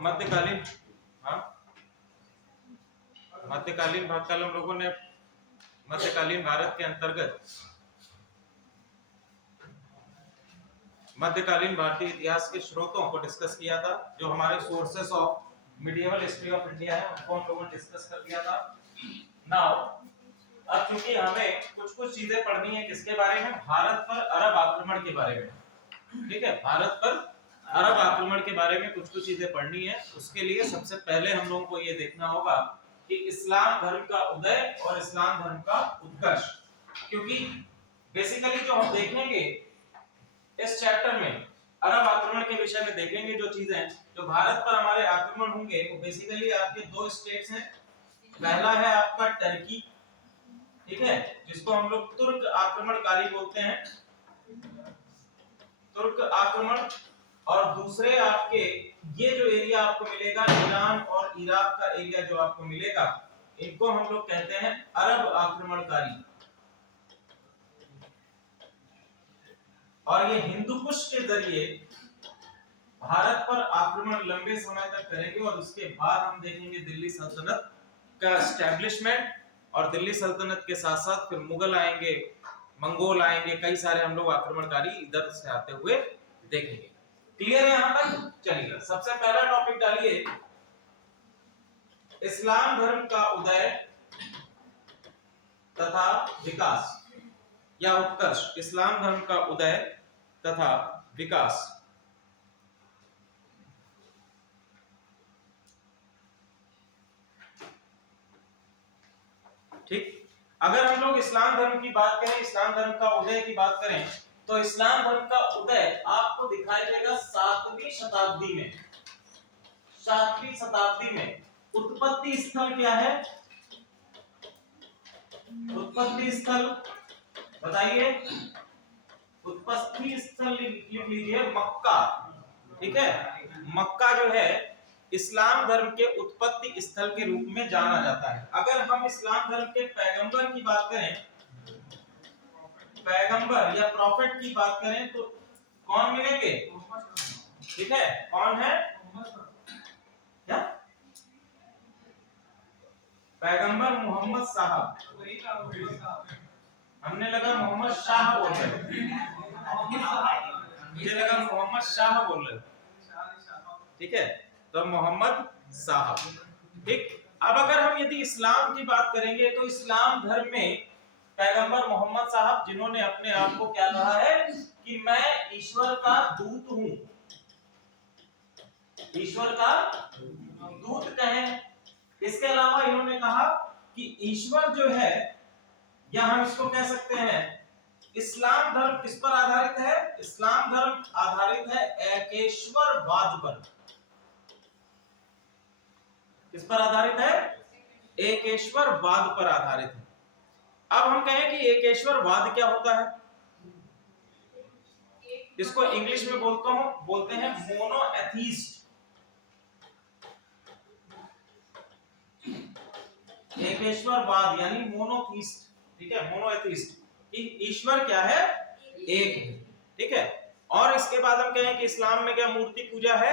मध्यकालीन, हाँ मध्यकालीन भागकाल हम लोगों ने मध्यकालीन भारत के अंतर्गत मध्यकालीन भारतीय इतिहास के स्रोतों को डिस्कस किया था। जो हमारे sources of medieval history of India है उनको हम लोगों ने डिस्कस कर दिया था। नाउ अब चूंकि हमें कुछ कुछ चीजें पढ़नी है किसके बारे में, भारत पर अरब आक्रमण के बारे में। ठीक है, भारत पर अरब आक्रमण के बारे में कुछ कुछ चीजें पढ़नी है। उसके लिए सबसे पहले हम लोगों को ये देखना होगा कि इस्लाम धर्म का उदय और इस्लाम धर्म का उत्कर्ष। क्योंकि बेसिकली जो हम देखेंगे इस चैप्टर में अरब आक्रमण के विषय में देखेंगे, जो चीजें जो भारत पर हमारे आक्रमण होंगे वो बेसिकली आपके दो स्टेट्स हैं। पहला है आपका टर्की, ठीक है, जिसको हम लोग तुर्क आक्रमणकारी बोलते हैं, तुर्क आक्रमण। और दूसरे आपके ये जो एरिया आपको मिलेगा ईरान और इराक का एरिया जो आपको मिलेगा, इनको हम लोग कहते हैं अरब आक्रमणकारी। और ये हिंदू कुश के जरिए भारत पर आक्रमण लंबे समय तक करेंगे और उसके बाद हम देखेंगे दिल्ली सल्तनत का एस्टेब्लिशमेंट। और दिल्ली सल्तनत के साथ साथ फिर मुगल आएंगे, मंगोल आएंगे, कई सारे हम लोग आक्रमणकारी इधर से आते हुए देखेंगे। क्लियर है यहां तक? चलिए सबसे पहला टॉपिक डालिए, इस्लाम धर्म का उदय तथा विकास या उत्कर्ष। इस्लाम धर्म का उदय तथा विकास। ठीक, अगर हम लोग इस्लाम धर्म की बात करें, इस्लाम धर्म का उदय की बात करें, तो इस्लाम धर्म का उदय आपको दिखाई देगा 7वीं शताब्दी में। 7वीं शताब्दी में उत्पत्ति स्थल क्या है? उत्पत्ति स्थल बताइए। उत्पत्ति स्थल लिख लीजिए मक्का। ठीक है, मक्का जो है इस्लाम धर्म के उत्पत्ति स्थल के रूप में जाना जाता है। अगर हम इस्लाम धर्म के पैगंबर की बात करें, पैगंबर या प्रॉफिट की बात करें, तो कौन मिलेंगे? ठीक है, कौन है? क्या? पैगंबर मोहम्मद साहब। हमने लगा मोहम्मद शाह बोल रहे, मुझे लगा मोहम्मद शाह बोल रहे। ठीक है, तो मोहम्मद साहब। ठीक, अब अगर हम यदि इस्लाम की बात करेंगे तो इस्लाम धर्म में पैगंबर मोहम्मद साहब, जिन्होंने अपने आप को क्या कहा है कि मैं ईश्वर का दूत हूं, ईश्वर का दूत कहें। इसके अलावा इन्होंने कहा कि ईश्वर जो है, या हम इसको कह सकते हैं इस्लाम धर्म किस पर आधारित है? इस्लाम धर्म आधारित है एकेश्वरवाद पर। किस पर आधारित है? एकेश्वरवाद पर आधारित है। अब हम कहें कि एकेश्वरवाद क्या होता है? इसको इंग्लिश में बोलते हैं मोनोएथीस्ट। एकेश्वरवाद यानी मोनोथीस्ट। ठीक है, मोनोएथीस्ट, ईश्वर क्या है? एक है। ठीक है, और इसके बाद हम कहें कि इस्लाम में क्या मूर्ति पूजा है?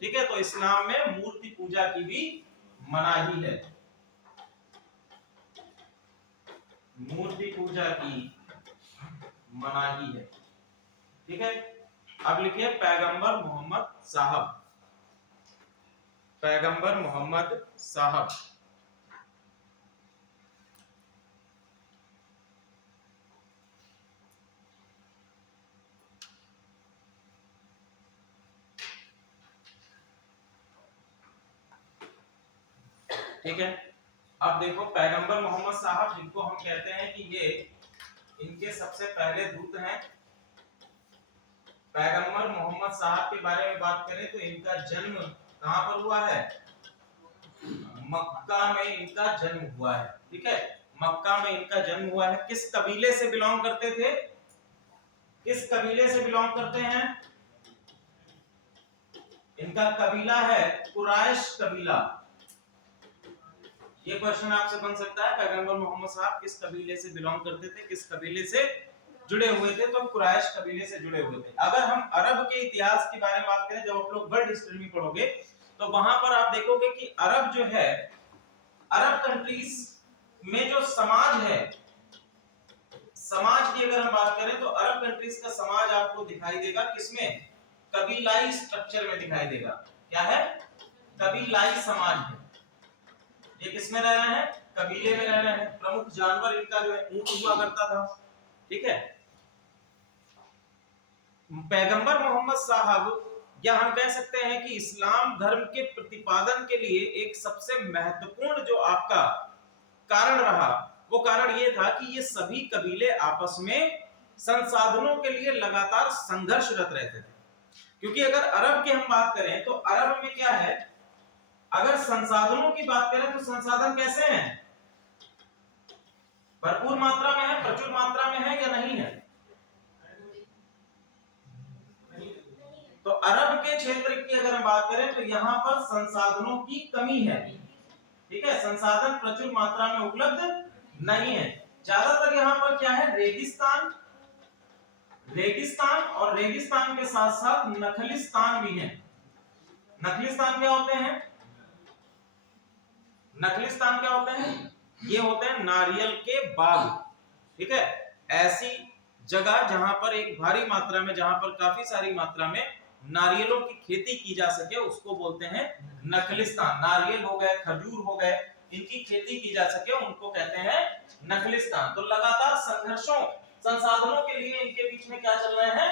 ठीक है, तो इस्लाम में मूर्ति पूजा की भी मनाही है। मूर्ति पूजा की मनाही है। ठीक है, अब लिखिए पैगंबर मोहम्मद साहब। पैगंबर मोहम्मद साहब। ठीक है, अब देखो पैगंबर मोहम्मद साहब, जिनको हम कहते हैं कि ये इनके सबसे पहले दूत हैं। पैगंबर मोहम्मद साहब के बारे में बात करें तो इनका जन्म कहां पर हुआ है? मक्का में इनका जन्म हुआ है। ठीक है, मक्का में इनका जन्म हुआ है। किस कबीले से बिलोंग करते थे? किस कबीले से बिलोंग करते हैं? इनका कबीला है कुरैश कबीला। ये क्वेश्चन आपसे बन सकता है, पैगंबर मोहम्मद साहब किस कबीले से बिलोंग करते थे? किस कबीले से जुड़े हुए थे, तो कुरैश कबीले से जुड़े हुए थे। अगर हम अरब के इतिहास के बारे में बात करें, जब आप लोग वर्ल्ड हिस्ट्री में पढ़ोगे तो वहां पर आप देखोगे कि अरब जो है, अरब कंट्रीज में जो समाज है, समाज की अगर हम बात करें तो अरब कंट्रीज का समाज आपको दिखाई देगा किसमें? कबीलाई स्ट्रक्चर में दिखाई देगा। क्या है? कबीलाई समाज है। ये किसमें रह रहे हैं? कबीले में रह रहे हैं। प्रमुख जानवर इनका जो है ऊंट हुआ करता था। ठीक है। पैगंबर मोहम्मद साहब, या हम कह सकते हैं कि इस्लाम धर्म के प्रतिपादन के लिए एक सबसे महत्वपूर्ण जो आपका कारण रहा, वो कारण ये था कि ये सभी कबीले आपस में संसाधनों के लिए लगातार संघर्षरत रहते थे। क्योंकि अगर अरब की हम बात करें तो अरब में क्या है, अगर संसाधनों की बात करें तो संसाधन कैसे हैं? भरपूर मात्रा में है, प्रचुर मात्रा में है या नहीं है? तो अरब के क्षेत्र की अगर हम बात करें तो यहाँ पर संसाधनों की कमी है। ठीक है, संसाधन प्रचुर मात्रा में उपलब्ध नहीं है। ज्यादातर यहाँ पर क्या है? रेगिस्तान, रेगिस्तान और रेगिस्तान के साथ साथ नखलिस्तान भी है। नखलिस्तान क्या होते हैं? नखलिस्तान क्या होते हैं? ये होते हैं नारियल के बाग। ठीक है, ऐसी जगह जहां पर एक भारी मात्रा में, जहां पर काफी सारी मात्रा में नारियलों की खेती की जा सके, उसको बोलते हैं नखलिस्तान। नारियल हो गए, खजूर हो गए, इनकी खेती की जा सके, उनको कहते हैं नखलिस्तान। तो लगातार संघर्षों, संसाधनों के लिए इनके बीच में क्या चल रहे हैं?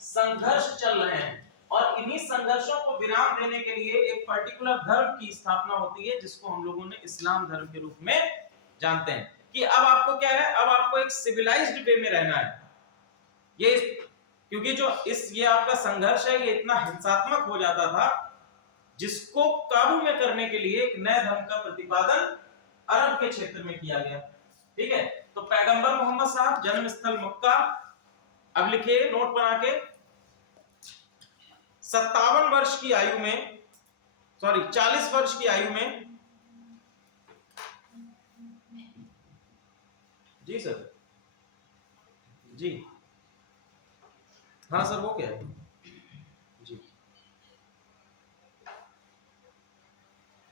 संघर्ष चल रहे हैं। और इन्हीं संघर्षों को विराम देने के लिए एक पर्टिकुलर धर्म की स्थापना होती है, जिसको हम लोगों ने इस्लाम धर्म के रूप में जानते हैं। कि अब आपको क्या है? अब आपको एक सिविलाइज्ड वे में रहना है। ये क्योंकि जो ये आपका संघर्ष है, ये इतना हिंसात्मक हो जाता था, जिसको काबू में करने के लिए एक नए धर्म का प्रतिपादन अरब के क्षेत्र में किया गया। ठीक है, तो पैगंबर मोहम्मद साहब जन्म स्थल मक्का। अब लिखिए नोट बना के, 57 वर्ष की आयु में, सॉरी 40 वर्ष की आयु में, जी सर, जी हाँ सर, वो क्या है? जी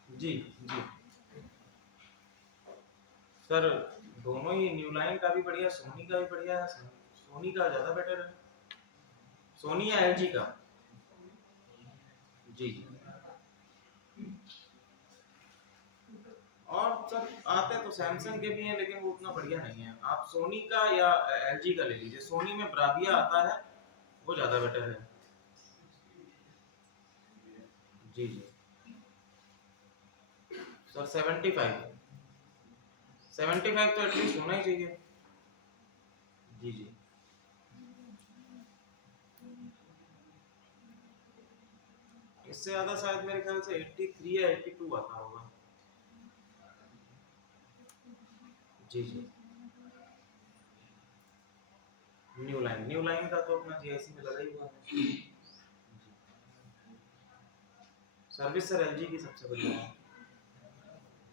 जी जी सर, दोनों ही, न्यू लाइन का भी बढ़िया, सोनी का भी बढ़िया है। सोनी का ज्यादा बेटर है। सोनी या एलजी का? जी जी। और सर आते तो सैमसंग के भी हैं, लेकिन वो उतना बढ़िया नहीं है। आप सोनी का या एलजी का ले लीजिए। सोनी में ब्राविया आता है, वो ज्यादा बेटर है। जी जी सर, 75 तो एटलीस्ट होना ही चाहिए। जी जी इससे ज्यादा शायद मेरे ख्याल से 83 या 82 आता होगा। जी जी न्यू लाइन का तो अपना जीआईसी में लगा ही हुआ है। सर्विस सर एलजी की सबसे बढ़िया है।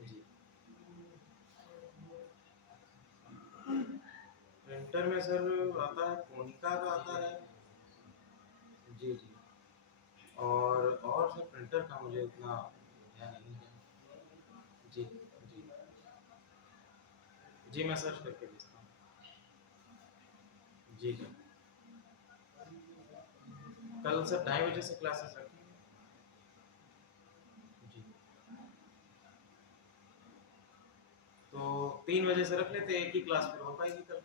जी प्रिंटर में सर आता है, कोनिका का आता है। जी जी और सर प्रिंटर का मुझे उतना ध्यान नहीं है। जी जी जी मैं सर्च करके भेजता हूँ। जी जी कल सर 2:30 बजे से क्लासेस रखेंगे। जी तो 3 बजे से रख लेते, एक ही क्लास फिर हो पाएगी कल।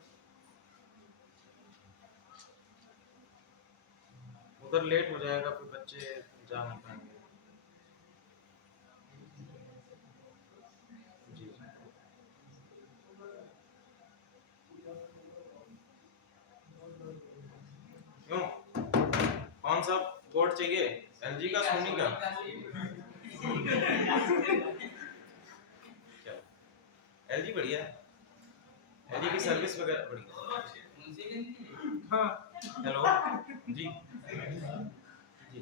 उधर लेट हो जाएगा, फिर बच्चे जा नहीं पाएंगे। जी क्यों, कौन सा बोर्ड चाहिए? एलजी का, सोनी का? एलजी बढ़िया है, एलजी की सर्विस वगैरह बढ़िया। हाँ हेलो जी जी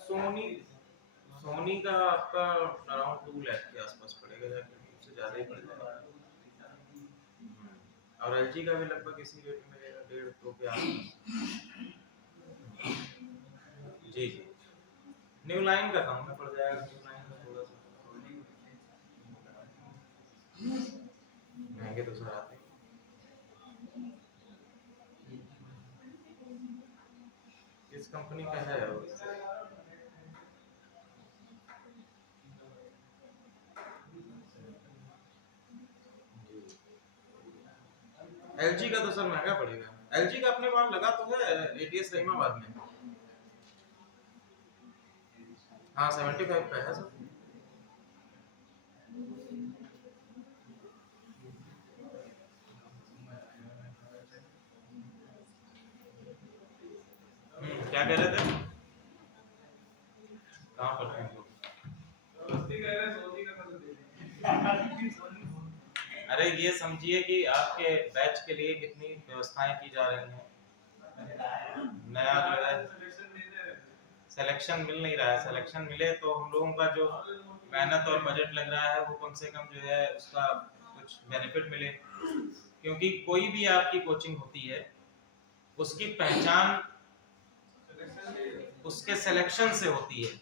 सोनी सोनी का आपका अराउंड 2 लाख के आसपास पड़ेगा, जाके से ज्यादा ही पड़ जाएगा। और एलजी का भी लगभग इसी रेट में मिलेगा, 1.5-2 के आसपास। जी जी, न्यू लाइन का कम में पड़ जाएगा, न्यू लाइन का थोड़ा सा महंगे तो सर आते हैं। किस कंपनी का है वो? एलजी का तो सर महंगा पड़ेगा। एलजी का अपने वहां लगा तो है एटीएस रहीमाबाद में। हाँ 75 का है सर। क्या कह रहे थे? कहाँ पर थे? अरे ये समझिए कि आपके बैच के लिए कितनी व्यवस्थाएं की जा रही हैं। नया जो है सिलेक्शन मिल नहीं रहा है। सिलेक्शन मिले तो हम लोगों का जो मेहनत और बजट लग रहा है वो कम से कम जो है उसका कुछ बेनिफिट मिले, क्योंकि कोई भी आपकी कोचिंग होती है उसकी पहचान उसके सिलेक्शन से होती है।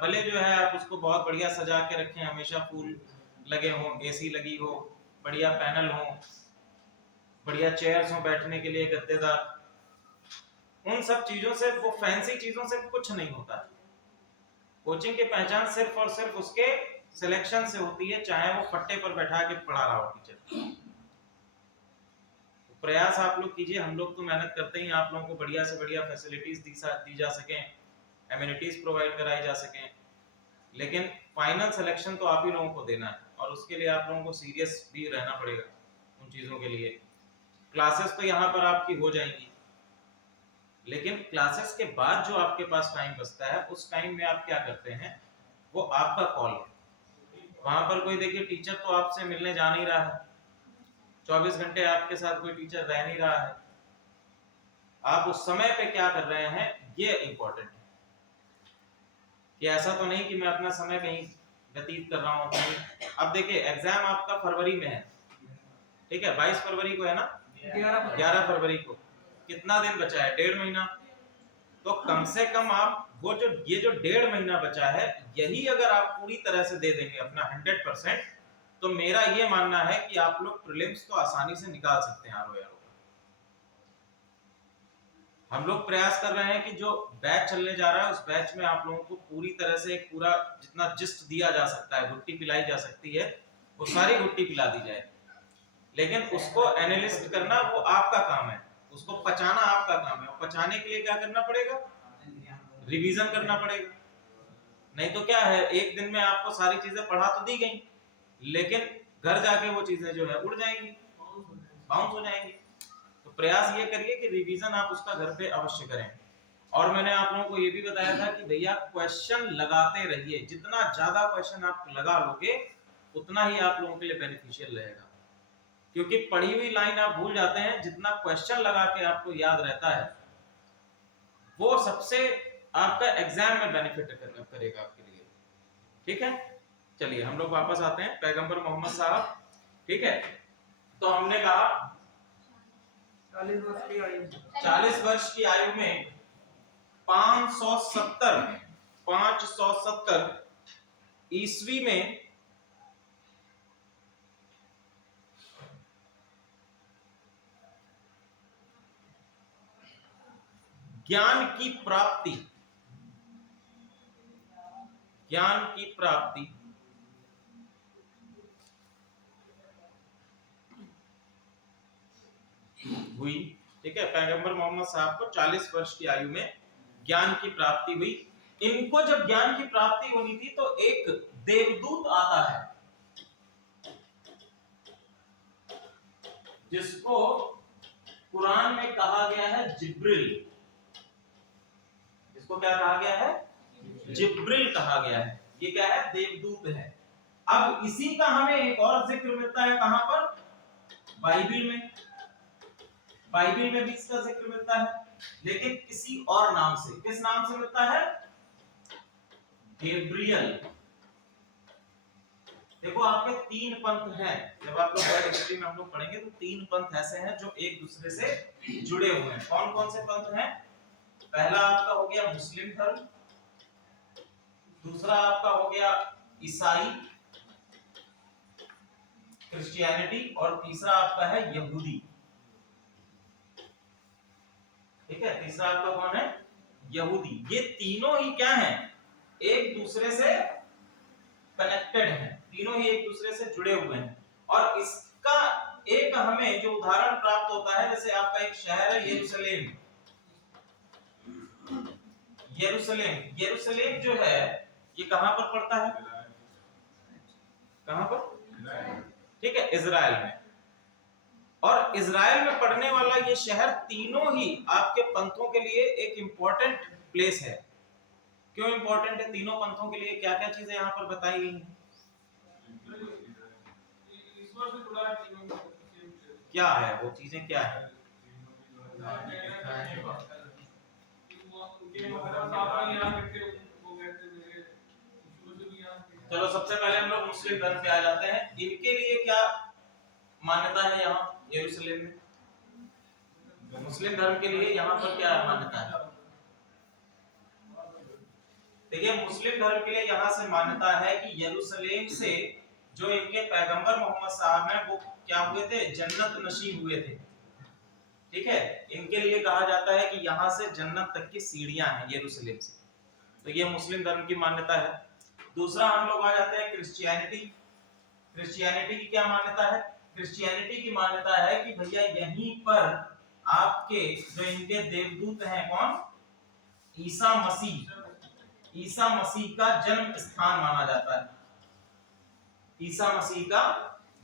भले जो है आप उसको बहुत बढ़िया सजा के रखें, हमेशा फूल लगे हों, एसी लगी हो, बढ़िया पैनल हो, बढ़िया चेयर्स हो बैठने के लिए, गद्देदार, उन सब चीजों से, वो फैंसी चीजों से कुछ नहीं होता। कोचिंग की पहचान सिर्फ और सिर्फ उसके सिलेक्शन से होती है, चाहे वो फट्टे पर बैठा के पढ़ा रहा हो टीचर। प्रयास आप लोग कीजिए, हम लोग तो मेहनत करते ही आप लोगों को बढ़िया से बढ़िया फैसिलिटीज दी जा सकें, एमिनिटीज प्रोवाइड कराई जा सकें, लेकिन फाइनल सिलेक्शन तो आप ही लोगों को देना है और उसके लिए आप लोगों को सीरियस भी रहना पड़ेगा उन चीज़ों के लिए। क्लासेस तो यहाँ पर आपकी हो जाएंगी, लेकिन क्लासेस के बाद जो आपके पास टाइम बचता है उस टाइम में आप क्या करते हैं वो आपका कॉल है। वहां पर कोई देखिए टीचर तो आपसे मिलने जा नहीं रहा है, 24 घंटे आपके साथ कोई टीचर रह नहीं रहा है। आप उस समय पे क्या कर रहे हैं ये इंपॉर्टेंट है, कि ऐसा तो नहीं कि मैं अपना समय कहीं व्यतीत कर रहा हूँ कहीं। अब देखिए एग्जाम आपका फरवरी में है, ठीक है, 22 फरवरी को है ना, 11 फरवरी को, कितना दिन बचा है? 1.5 महीना। तो कम से कम आप वो जो ये जो 1.5 महीना बचा है, यही अगर आप पूरी तरह से दे देंगे अपना 100%, तो मेरा ये मानना है कि आप लोग प्रीलिम्स तो आसानी से निकाल सकते हैं। आरओ हम लोग प्रयास कर रहे हैं कि जो बैच चलने जा रहा है उस बैच में आप लोगों को पूरी तरह से एक पूरा जितना जिस्ट दिया जा सकता है, गुट्टी पिलाई जा सकती है, वो सारी गुट्टी पिला दी जाए। लेकिन उसको एनालिस्ट करना वो आपका काम है, उसको पचाना आपका काम है। और पचाने के लिए क्या करना पड़ेगा? रिवीजन करना पड़ेगा। नहीं तो क्या है, एक दिन में आपको सारी चीजें पढ़ा तो दी गई, लेकिन घर जाके वो चीजें जो है उड़ जाएंगी, बाउंस हो जाएंगी। तो प्रयास ये करिए कि रिवीजन आप उसका घर पे अवश्य करें। और मैंने आप लोगों को ये भी बताया था कि भैया क्वेश्चन लगाते रहिए, जितना ज्यादा क्वेश्चन आप लगा लोगे उतना ही आप लोगों के लिए बेनिफिशियल रहेगा, क्योंकि पढ़ी हुई लाइन आप भूल जाते हैं, जितना क्वेश्चन लगा के आपको याद रहता है वो सबसे आपका एग्जाम में बेनिफिट करेगा आपके लिए। ठीक है, चलिए हम लोग वापस आते हैं पैगंबर मोहम्मद साहब। ठीक है, तो हमने कहा 40 वर्ष की आयु में 570 ईस्वी में ज्ञान की प्राप्ति हुई। ठीक है, पैगंबर मोहम्मद साहब को 40 वर्ष की आयु में ज्ञान की प्राप्ति हुई। इनको जब ज्ञान की प्राप्ति होनी थी तो एक देवदूत आता है जिसको कुरान में कहा गया है जिब्रिल। इसको क्या कहा गया है? जिब्रिल कहा गया है। ये क्या है? देवदूत है। अब इसी का हमें एक और जिक्र मिलता है, कहां पर? बाइबिल में। बाइबिल में भी इसका जिक्र मिलता है, लेकिन किसी और नाम से। किस नाम से मिलता है? गैब्रियल। देखो आप में तीन पंथ हैं, जब आप लोग वर्ल्ड हिस्ट्री में हम लोग पढ़ेंगे तो तीन पंथ ऐसे हैं जो एक दूसरे से जुड़े हुए हैं। कौन कौन से पंथ हैं? पहला आपका हो गया मुस्लिम धर्म, दूसरा आपका हो गया ईसाई क्रिश्चियनिटी, और तीसरा आपका है यहूदी। ठीक है, तीसरा आपका कौन है? यहूदी। ये तीनों ही क्या हैं? एक दूसरे से कनेक्टेड हैं, तीनों ही एक दूसरे से जुड़े हुए हैं। और इसका एक हमें जो उदाहरण प्राप्त होता है, जैसे आपका एक शहर है यरूशलेम। यरूशलेम यरूशलेम जो है ये कहां पर पड़ता है? कहां पर? ठीक है, इजराइल में। और इजराइल में पड़ने वाला ये शहर तीनों ही आपके पंथों के लिए एक इंपॉर्टेंट प्लेस है। क्यों इंपॉर्टेंट है? तीनों पंथों के लिए क्या क्या चीजें यहाँ पर बताई गई हैं? क्या है वो चीजें, क्या है? चलो सबसे पहले हम लोग मुस्लिम धर्म पे आ जाते हैं। इनके लिए क्या मान्यता है यहाँ यरूशलेम में? मुस्लिम धर्म के लिए यहाँ पर क्या मान्यता है? देखिए, मुस्लिम धर्म के लिए यहाँ से मान्यता है कि यरूशलेम से जो इनके पैगंबर मोहम्मद साहब हैं वो क्या हुए थे? जन्नत नशीब हुए थे। ठीक है, इनके लिए कहा जाता है कि यहाँ से जन्नत तक की सीढ़ियां हैं यरूशलेम से। तो ये मुस्लिम धर्म की मान्यता है। दूसरा हम लोग आ जाते हैं क्रिश्चियनिटी। क्रिश्चियनिटी की क्या मान्यता है? क्रिश्चियनिटी की मान्यता है कि भैया यहीं पर आपके जो इनके देवदूत हैं, कौन? ईसा मसीह। ईसा मसीह का जन्म स्थान माना जाता है। ईसा मसीह का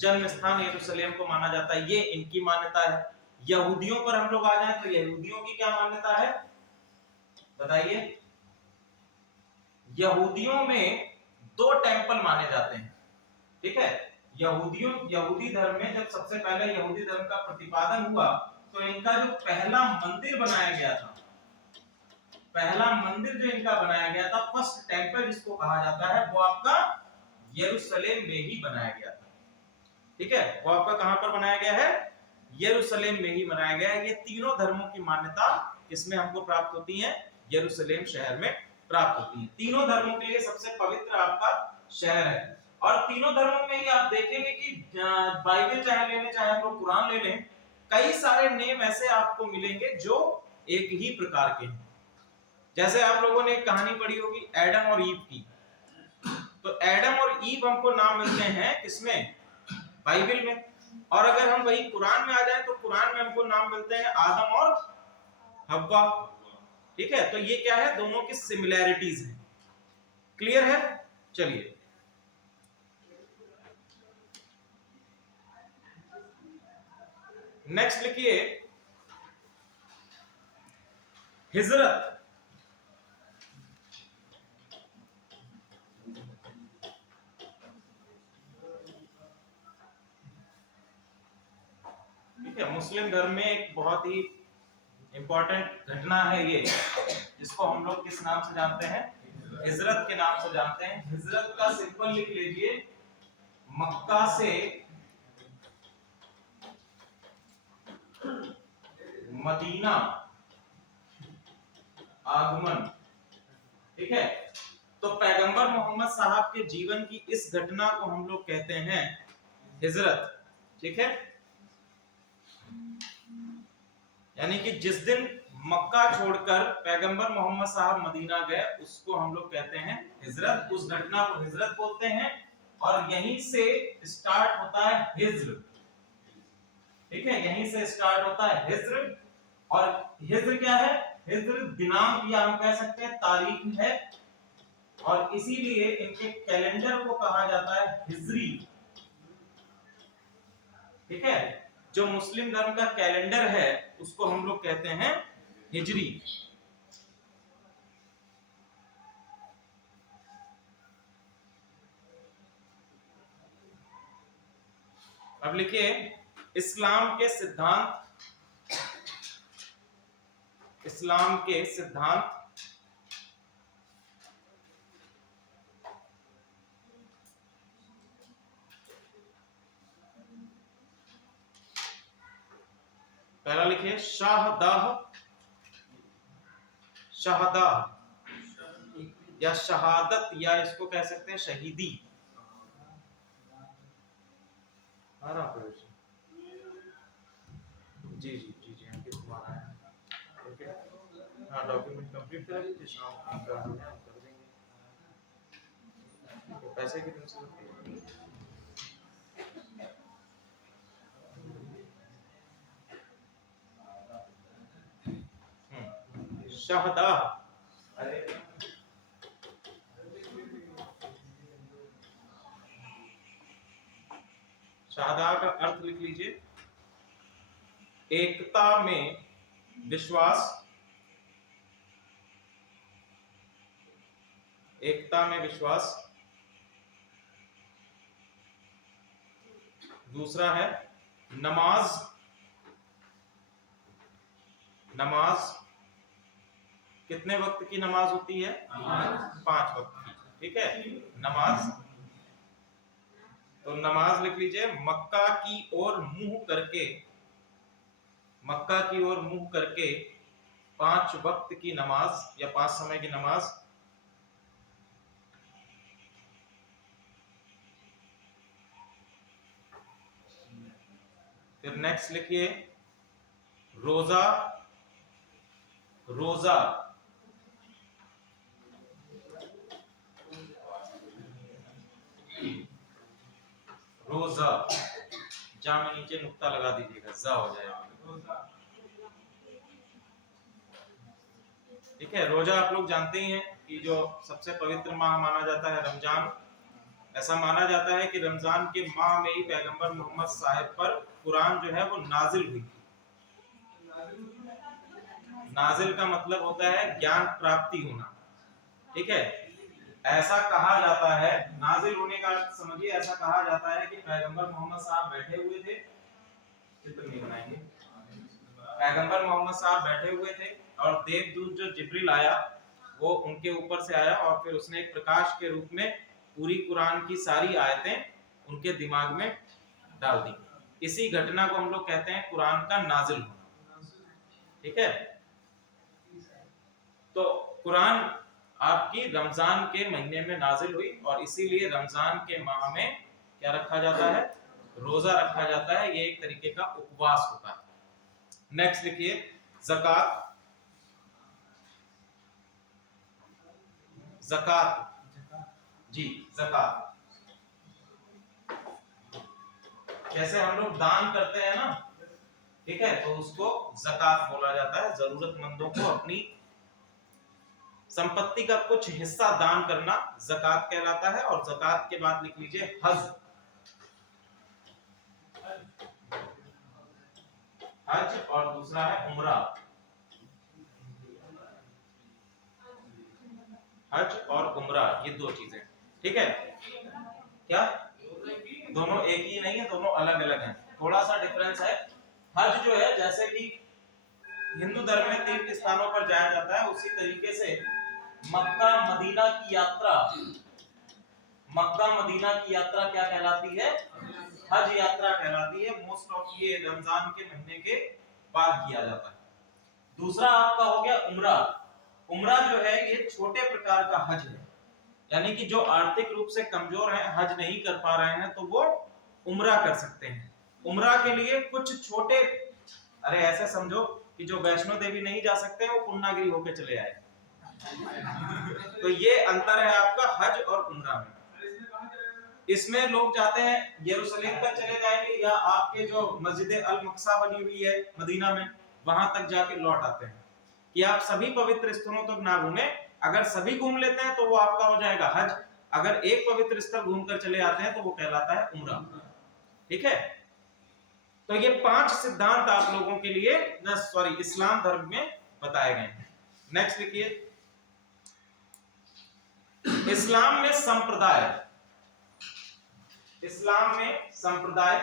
जन्म स्थान यरूशलेम को माना जाता है, ये इनकी मान्यता है। यहूदियों पर हम लोग आ जाएं तो यहूदियों की क्या मान्यता है? बताइए। यहूदियों में दो टेंपल माने जाते हैं। ठीक है, यहूदी धर्म में जब सबसे पहले यहूदी धर्म का प्रतिपादन हुआ तो इनका जो पहला मंदिर बनाया गया था, पहला मंदिर जो इनका बनाया गया था, फर्स्ट टेंपल जिसको कहा जाता है, वो आपका यरूशलेम में ही बनाया गया था। ठीक है, वो आपका कहां पर बनाया गया है? यरूशलेम में ही बनाया गया है। ये तीनों धर्मों की मान्यता किसमें हमको प्राप्त होती है? यरूशलेम शहर में प्राप्त होती है। तीनों धर्मों के लिए सबसे पवित्र आपका शहर है। और तीनों धर्मों में ही आप देखेंगे कि बाइबल चाहे ले लें, चाहे हम लोग कुरान ले लें, कई सारे नेम ऐसे आपको मिलेंगे जो एक ही प्रकार के हैं। जैसे आप लोगों ने एक कहानी पढ़ी होगी एडम और ईव की, तो एडम और ईव हमको नाम मिलते हैं किसमें? बाइबल में। और अगर हम वही कुरान में आ जाए तो कुरान में हमको नाम मिलते हैं आदम और हव्वा। ठीक है, तो ये क्या है? दोनों की सिमिलैरिटीज हैं। क्लियर है? चलिए नेक्स्ट लिखिए, हिजरत। ठीक है, मुस्लिम धर्म में एक बहुत ही इंपॉर्टेंट घटना है ये, जिसको हम लोग किस नाम से जानते हैं? हिजरत के नाम से जानते हैं। हिजरत का सिंपल लिख लीजिए, मक्का से मदीना आगमन। ठीक है, तो पैगंबर मोहम्मद साहब के जीवन की इस घटना को हम लोग कहते हैं हिजरत। ठीक है, यानी कि जिस दिन मक्का छोड़कर पैगंबर मोहम्मद साहब मदीना गए उसको हम लोग कहते हैं हिजरत। उस घटना को हिजरत बोलते हैं और यहीं से स्टार्ट होता है हिज्र। ठीक है, यहीं से स्टार्ट होता है हिज्र। और हिज्र क्या है? हिज्र दिनांक या हम कह सकते हैं तारीख है, और इसीलिए इनके कैलेंडर को कहा जाता है हिजरी। ठीक है, जो मुस्लिम धर्म का कैलेंडर है उसको हम लोग कहते हैं हिजरी। अब लिखिए, इस्लाम के सिद्धांत। इस्लाम के सिद्धांत पहला लिखिए शाहदाह, शाहदाह या शहादत, या इसको कह सकते हैं शहीदी। आ रहा प्रवेश जी जी जी जी अंकित कुमार आया। ओके हाँ, डॉक्यूमेंट कंप्लीट करा लीजिए, शाम को कर देंगे। पैसे कितने से होते हैं? शहदाह, अरे शहदाह का अर्थ लिख लीजिए एकता में विश्वास, एकता में विश्वास। दूसरा है नमाज, नमाज कितने वक्त की नमाज होती है? 5 वक्त की, ठीक है नमाज। तो नमाज लिख लीजिए मक्का की ओर मुंह करके, मक्का की ओर मुंह करके 5 वक्त की नमाज या 5 समय की नमाज। फिर नेक्स्ट लिखिए रोजा, रोजा रोजा, जा में नीचे नुक्ता लगा दीजिएगा, जा हो जाएगा, ठीक है। रोजा आप लोग जानते ही हैं कि जो सबसे पवित्र माह माना जाता है रमजान। ऐसा माना जाता है कि रमजान के माह में ही पैगंबर मोहम्मद साहिब पर कुरान जो है वो नाजिल हुई थी। नाजिल का मतलब होता है ज्ञान प्राप्ति होना, ठीक है। ऐसा कहा जाता है, नाजिल होने का अर्थ समझिए, ऐसा कहा जाता है कि पैगंबर मोहम्मद साहब बैठे हुए थे, चित्र नहीं बनाएंगे, पैगंबर मोहम्मद साहब बैठे हुए थे और देवदूत जो जिब्रील आया वो उनके ऊपर से आया और फिर उसने एक प्रकाश के रूप में पूरी कुरान की सारी आयतें उनके दिमाग में डाल दी। इसी घटना को हम लोग कहते हैं कुरान का नाजिल होना, ठीक है। तो कुरान आपकी रमजान के महीने में नाजिल हुई और इसीलिए रमजान के माह में क्या रखा जाता है? रोजा रखा जाता है। ये एक तरीके का उपवास होता है। नेक्स्ट लिखिए ज़कात, ज़कात जी, ज़कात जैसे हम लोग दान करते हैं ना, ठीक है, तो उसको ज़कात बोला जाता है। जरूरतमंदों को अपनी संपत्ति का कुछ हिस्सा दान करना ज़कात कहलाता है। और ज़कात के बाद लिख लीजिए हज, हज और दूसरा है उम्रा, हज और उम्रा, ये 2 चीजें, ठीक है। क्या दोनों एक ही नहीं है, दोनों अलग अलग हैं, थोड़ा सा डिफरेंस है। हज जो है जैसे कि हिंदू धर्म में तीर्थ स्थानों पर जाया जाता है, उसी तरीके से मक्का मदीना की यात्रा, मक्का मदीना की यात्रा क्या कहलाती है? हज यात्रा कहलाती है। मोस्ट ऑफ ये रमजान के महीने के बाद किया जाता है। दूसरा आपका हो गया उम्रा। उम्रा जो है ये छोटे प्रकार का हज है, यानी कि जो आर्थिक रूप से कमजोर हैं, हज नहीं कर पा रहे हैं, तो वो उम्रा कर सकते हैं। उम्रा के लिए कुछ छोटे, अरे ऐसे समझो कि जो वैष्णो देवी नहीं जा सकते वो पूर्णागिरी होके चले आए। तो ये अंतर है आपका हज और उम्रा में। इसमें लोग जाते हैं यरूशलेम तक चले जाएंगे या आपके जो मस्जिद अल मक्सा बनी हुई है मदीना में, वहां तक जाके लौट आते हैं। कि आप सभी पवित्र स्थलों तक ना घूमे, अगर सभी घूम लेते हैं तो वो आपका हो जाएगा हज, अगर एक पवित्र स्थल घूमकर चले आते हैं तो वो कहलाता है उम्रा, ठीक है। तो ये 5 सिद्धांत आप लोगों के लिए सॉरी इस्लाम धर्म में बताए गए हैं। नेक्स्ट लिखिए इस्लाम में संप्रदाय, इस्लाम में संप्रदाय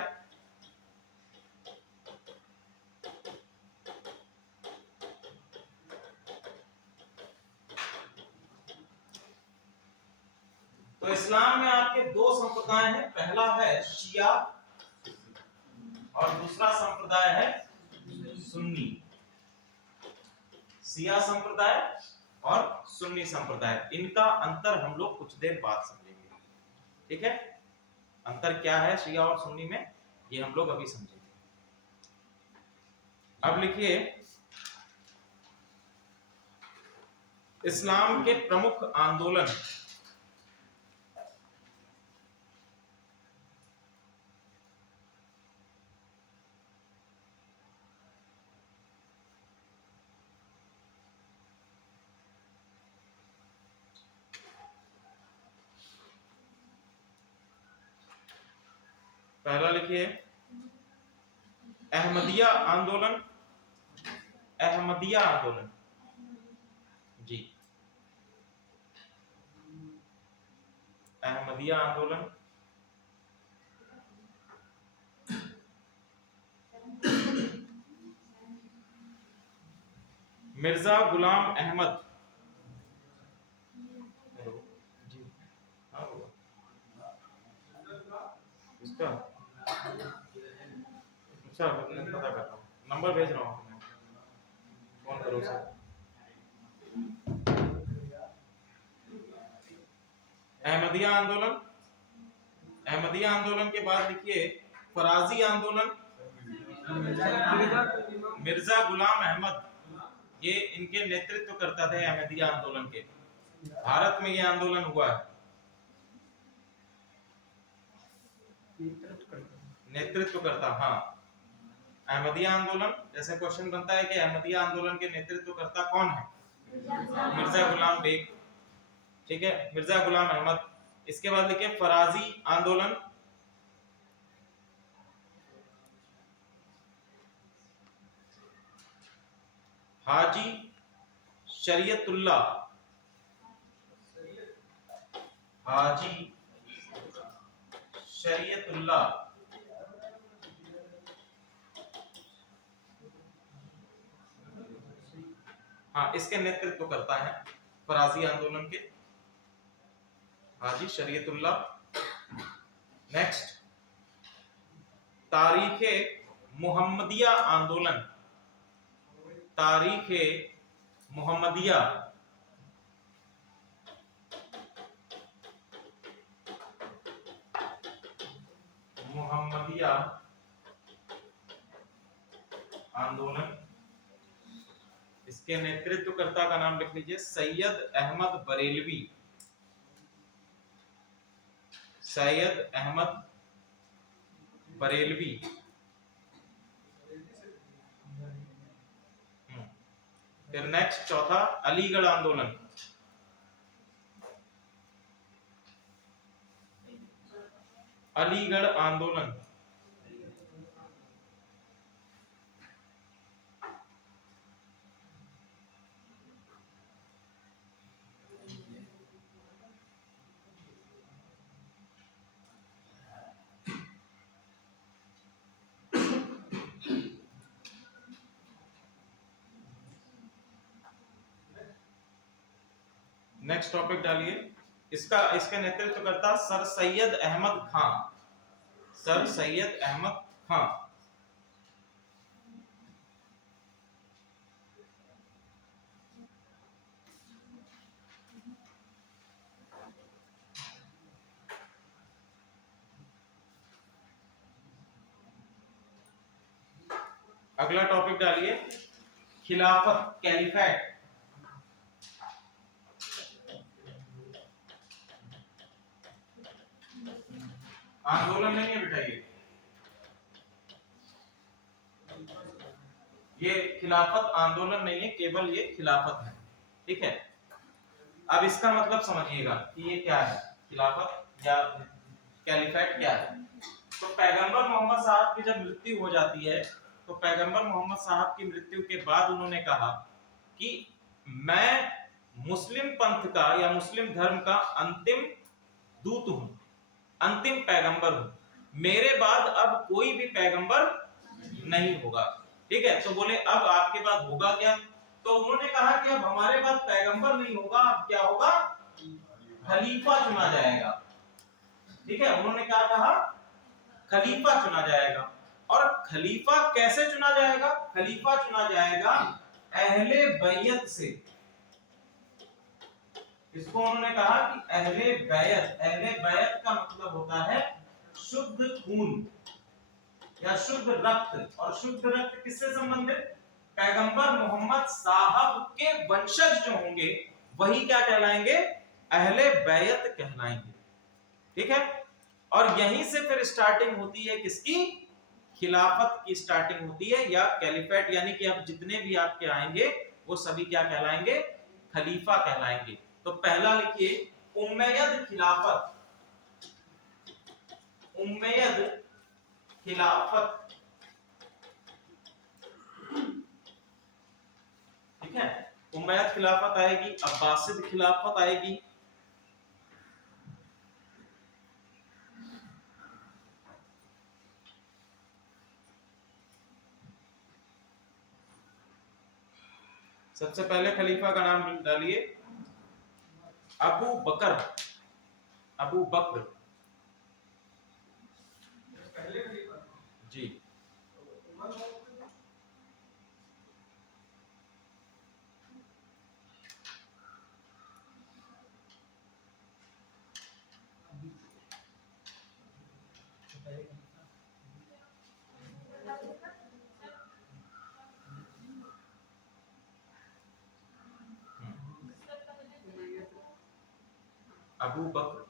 तो इस्लाम में आपके 2 संप्रदाय हैं, पहला है शिया और दूसरा संप्रदाय है सुन्नी, शिया संप्रदाय और सुन्नी संप्रदाय, इनका अंतर हम लोग कुछ देर बाद समझेंगे। ठीक है, अंतर क्या है शिया और सुन्नी में, ये हम लोग अभी समझेंगे। अब लिखिए, इस्लाम के प्रमुख आंदोलन। पहला लिखिए अहमदिया आंदोलन, अहमदिया आंदोलन जी, अहमदिया आंदोलन। मिर्जा गुलाम अहमद, इसका अच्छा मैं पता कर रहा हूँ, नंबर भेज रहा हूँ, फोन करो सर। अहमदिया आंदोलन, अहमदिया आंदोलन के बाद लिखिए फराजी आंदोलन, मिर्जा गुलाम अहमद, ये इनके नेतृत्व करता थे अहमदिया आंदोलन के, भारत में ये आंदोलन हुआ है, नेतृत्व करता। हाँ, अहमदिया आंदोलन, जैसे क्वेश्चन बनता है कि अहमदिया आंदोलन के नेतृत्व करता कौन है, मिर्जा गुलाम बेग, ठीक है, मिर्जा गुलाम अहमद। इसके बाद लिखिए फराजी आंदोलन, हाजी शरीयतुल्लाह, हाजी शरीयतुल्लाह, हाँ, इसके नेतृत्व करता है फराजी आंदोलन के हाजी शरीयतुल्लाह। नेक्स्ट तारीखे मुहम्मदिया आंदोलन, तारीखे मुहम्मदिया, मुहम्मदिया आंदोलन, इसके नेतृत्वकर्ता का नाम लिख लीजिए सैयद अहमद बरेलवी, सैयद अहमद बरेलवी। फिर नेक्स्ट चौथा अलीगढ़ आंदोलन, अलीगढ़ आंदोलन, नेक्स्ट टॉपिक डालिए, इसका नेतृत्व करता सर सैयद अहमद खान, सर सैयद अहमद खान। अगला टॉपिक डालिए खिलाफत, कैलिफेट, आंदोलन नहीं है बेटा, ये खिलाफत आंदोलन नहीं है, केवल ये खिलाफत है। ठीक है, अब इसका मतलब समझिएगा कि ये क्या है, खिलाफत या कैलिफेट क्या है। तो पैगंबर मोहम्मद साहब की जब मृत्यु हो जाती है, तो पैगंबर मोहम्मद साहब की मृत्यु के बाद उन्होंने कहा कि मैं मुस्लिम पंथ का या मुस्लिम धर्म का अंतिम दूत हूं, अंतिम पैगंबर हूं, मेरे बाद अब कोई भी पैगंबर नहीं होगा। ठीक है, तो बोले अब आपके बाद होगा क्या, तो उन्होंने कहा कि अब हमारे बाद पैगंबर नहीं होगा, अब क्या होगा, खलीफा चुना जाएगा। ठीक है, उन्होंने क्या कहा, खलीफा चुना जाएगा। और खलीफा कैसे चुना जाएगा? खलीफा चुना जाएगा अहले बैयत से। इसको उन्होंने कहा कि अहले बैयत। अहले बैयत का मतलब होता है शुद्ध खून या शुद्ध रक्त। और शुद्ध रक्त किससे संबंधित? पैगंबर मोहम्मद साहब के वंशज जो होंगे वही क्या कहलाएंगे? अहले बैयत कहलाएंगे। ठीक है। और यहीं से फिर स्टार्टिंग होती है किसकी? खिलाफत की स्टार्टिंग होती है, या कैलिफेट, यानी कि अब जितने भी आपके आएंगे वो सभी क्या कहलाएंगे? खलीफा कहलाएंगे। तो पहला लिखिए उम्मयद खिलाफत। उम्मयद खिलाफत, ठीक है। उम्मयद खिलाफत आएगी, अब्बासिद खिलाफत आएगी, सबसे पहले खलीफा का नाम डालिए अबू बकर। अबू बकर जी। अबू बकर,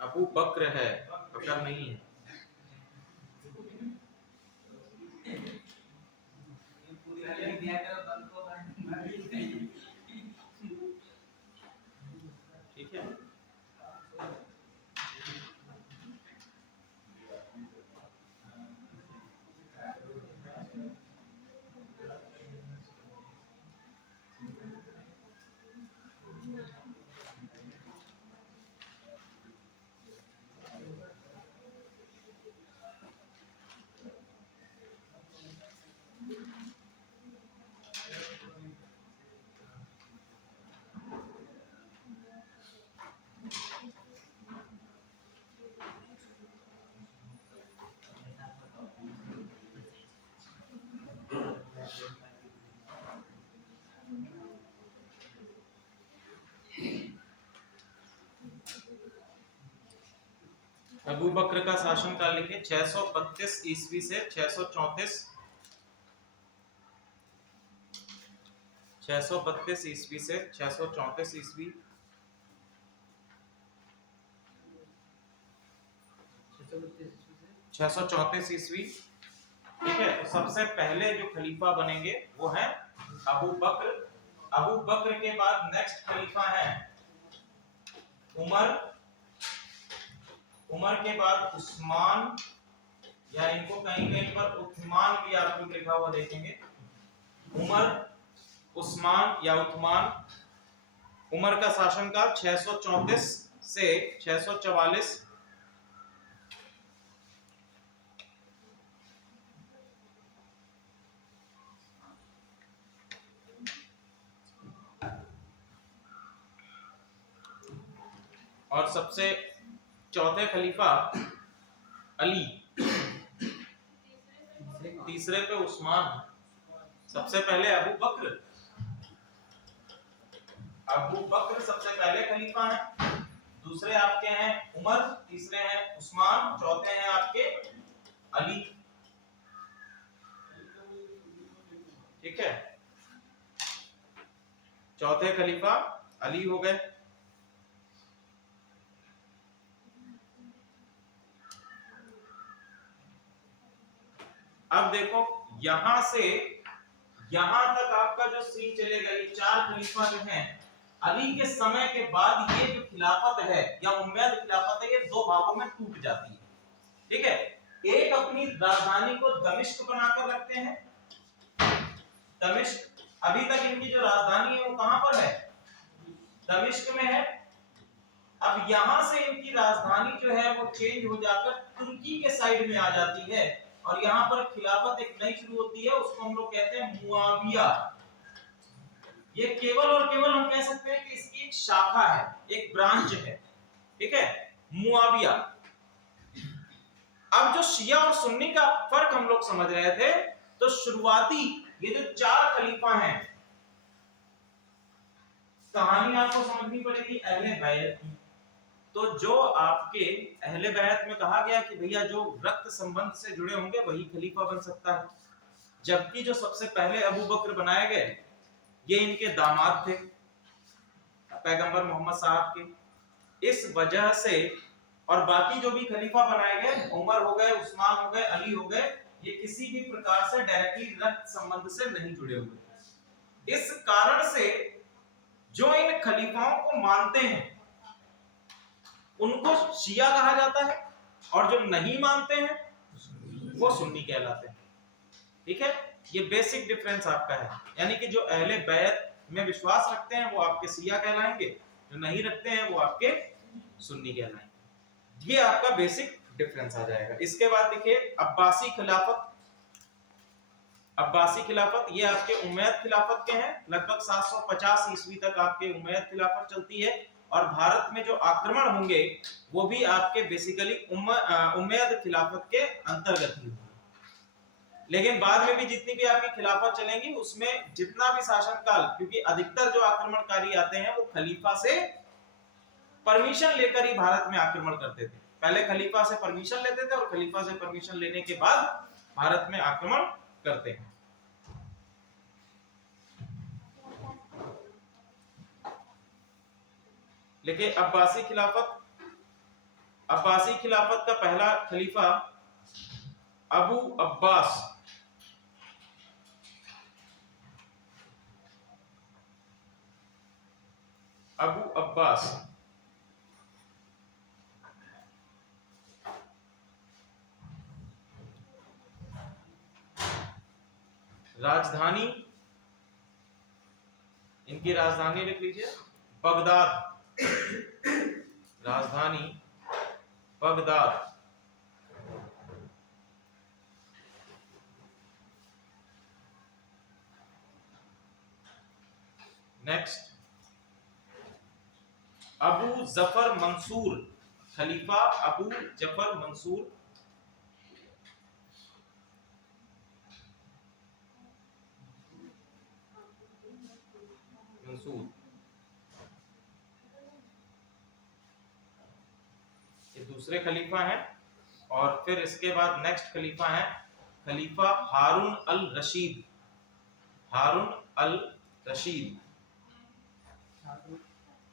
अबू बकर है, बकर नहीं है। ठीक है। अबू बकर का शासनकाल लिखे 632 ईस्वी से 634, 632 ईस्वी से 634 ईस्वी, 634 ईस्वी। ठीक है। तो सबसे पहले जो खलीफा बनेंगे वो है अबू बकर। अबू बकर के बाद नेक्स्ट खलीफा है उमर। उमर के बाद उस्मान, या इनको कहीं कहीं पर उस्मान भी आप लोग लिखा हुआ देखेंगे। उमर, उस्मान या उस्मान। उमर का शासनकाल 634 से 644। और सबसे चौथे खलीफा अली, तीसरे पे उस्मान, सबसे पहले अबू बकर। अबू बकर सबसे पहले खलीफा हैं, दूसरे आपके हैं उमर, तीसरे हैं उस्मान, चौथे हैं आपके अली। ठीक है। चौथे खलीफा अली हो गए। अब देखो यहां से यहां तक आपका जो सीन चलेगा, ये चार खलीफा जो हैं, अली के समय के बाद ये जो खिलाफत है या उम्मयद खिलाफत है, ये दो भागों में टूट जाती है। ठीक है। एक अपनी राजधानी को दमिश्क बनाकर रखते हैं। दमिश्क, अभी तक इनकी जो राजधानी है वो कहां पर है? दमिश्क में है। अब यहां से इनकी राजधानी जो है वो चेंज हो जाकर तुर्की के साइड में आ जाती है, और यहाँ पर खिलाफत एक नई शुरू होती है, उसको हम लोग कहते हैं मुआविया। ये केवल और केवल हम कह सकते हैं कि इसकी एक शाखा है, एक ब्रांच है, ठीक है, मुआविया। अब जो शिया और सुन्नी का फर्क हम लोग समझ रहे थे, तो शुरुआती ये जो 4 खलीफा हैं, कहानी आपको समझनी पड़ेगी अहले बैत की। तो जो आपके अहले बैत में कहा गया कि भैया जो रक्त संबंध से जुड़े होंगे वही खलीफा बन सकता है, जबकि जो सबसे पहले अबू बकर बनाए गए ये इनके दामाद थे पैगंबर मोहम्मद साहब के। इस वजह से और बाकी जो भी खलीफा बनाए गए, उमर हो गए, उस्मान हो गए, अली हो गए, ये किसी भी प्रकार से डायरेक्टली रक्त संबंध से नहीं जुड़े हुए। इस कारण से जो इन खलीफाओं को मानते हैं उनको शिया कहा जाता है, और जो नहीं मानते हैं वो सुन्नी कहलाते हैं, ठीक है। ये बेसिक डिफरेंस आपका है, यानी कि जो अहले बैत में विश्वास रखते हैं वो आपके शिया कहलाएंगे, जो नहीं रखते हैं वो आपके सुन्नी कहलाएंगे। ये आपका बेसिक डिफरेंस आ जाएगा। इसके बाद देखिए अब्बासी खिलाफत। अब्बासी खिलाफत ये आपके उमैयद खिलाफत के हैं, लगभग 750 ईस्वी तक आपके उमैयद खिलाफत चलती है, और भारत में जो आक्रमण होंगे वो भी आपके बेसिकली उमैयद खिलाफत के अंतर्गत ही होंगे। लेकिन बाद में भी जितनी भी आपकी खिलाफत चलेंगी उसमें जितना भी शासनकाल, क्योंकि अधिकतर जो आक्रमणकारी आते हैं वो खलीफा से परमिशन लेकर ही भारत में आक्रमण करते थे। पहले खलीफा से परमिशन लेते थे और खलीफा से परमिशन लेने के बाद भारत में आक्रमण करते हैं। लेकिन अब्बासी खिलाफत का पहला खलीफा अबू अब्बास राजधानी, इनकी राजधानी लिख लीजिए बगदाद, राजधानी बगदाद। नेक्स्ट अबू जफर मंसूर, खलीफा अबू जफर मंसूर। ये दूसरे खलीफा हैं। और फिर इसके बाद नेक्स्ट खलीफा है खलीफा हारून अल रशीद। हारून अल रशीद,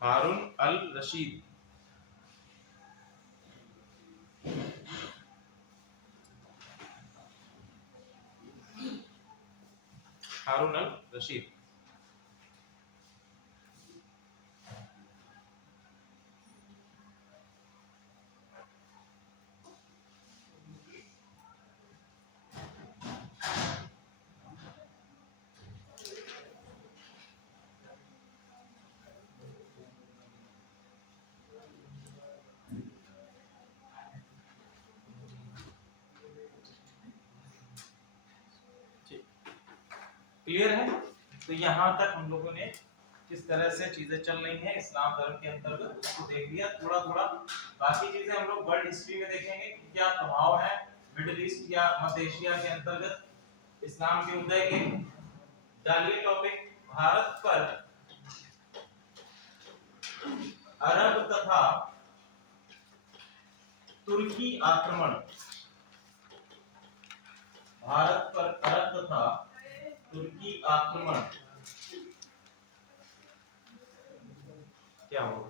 हारून अल रशीद। हारून अल रशीद। क्लियर है? तो यहाँ तक हम लोगों ने किस तरह से चीजें चल रही हैं इस्लाम धर्म के अंतर्गत उसको देख लिया। थोड़ा थोड़ा बाकी चीजें हम लोग वर्ल्ड हिस्ट्री में देखेंगे कि क्या प्रभाव है मिडिल ईस्ट या मध्य एशिया के अंतर्गत इस्लाम के उदय के। डालिए टॉपिक भारत पर अरब तथा तुर्की आक्रमण। भारत पर अरब तथा तुर्की आक्रमण क्या होगा?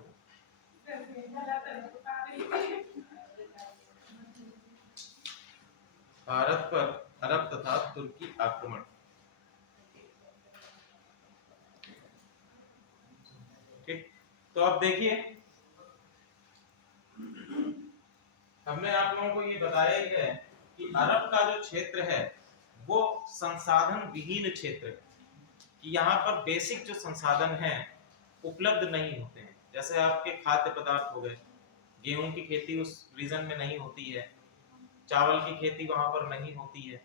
भारत पर अरब तथा तुर्की आक्रमण। ठीक, तो अब देखिए हमने आप लोगों को ये बताया ही है कि अरब का जो क्षेत्र है वो संसाधन विहीन क्षेत्र है, कि यहाँ पर बेसिक जो संसाधन हैं उपलब्ध नहीं होते हैं। जैसे आपके खाद्य पदार्थ हो गए, गेहूं की खेती उस रीजन में नहीं होती है, चावल की खेती वहां पर नहीं होती है,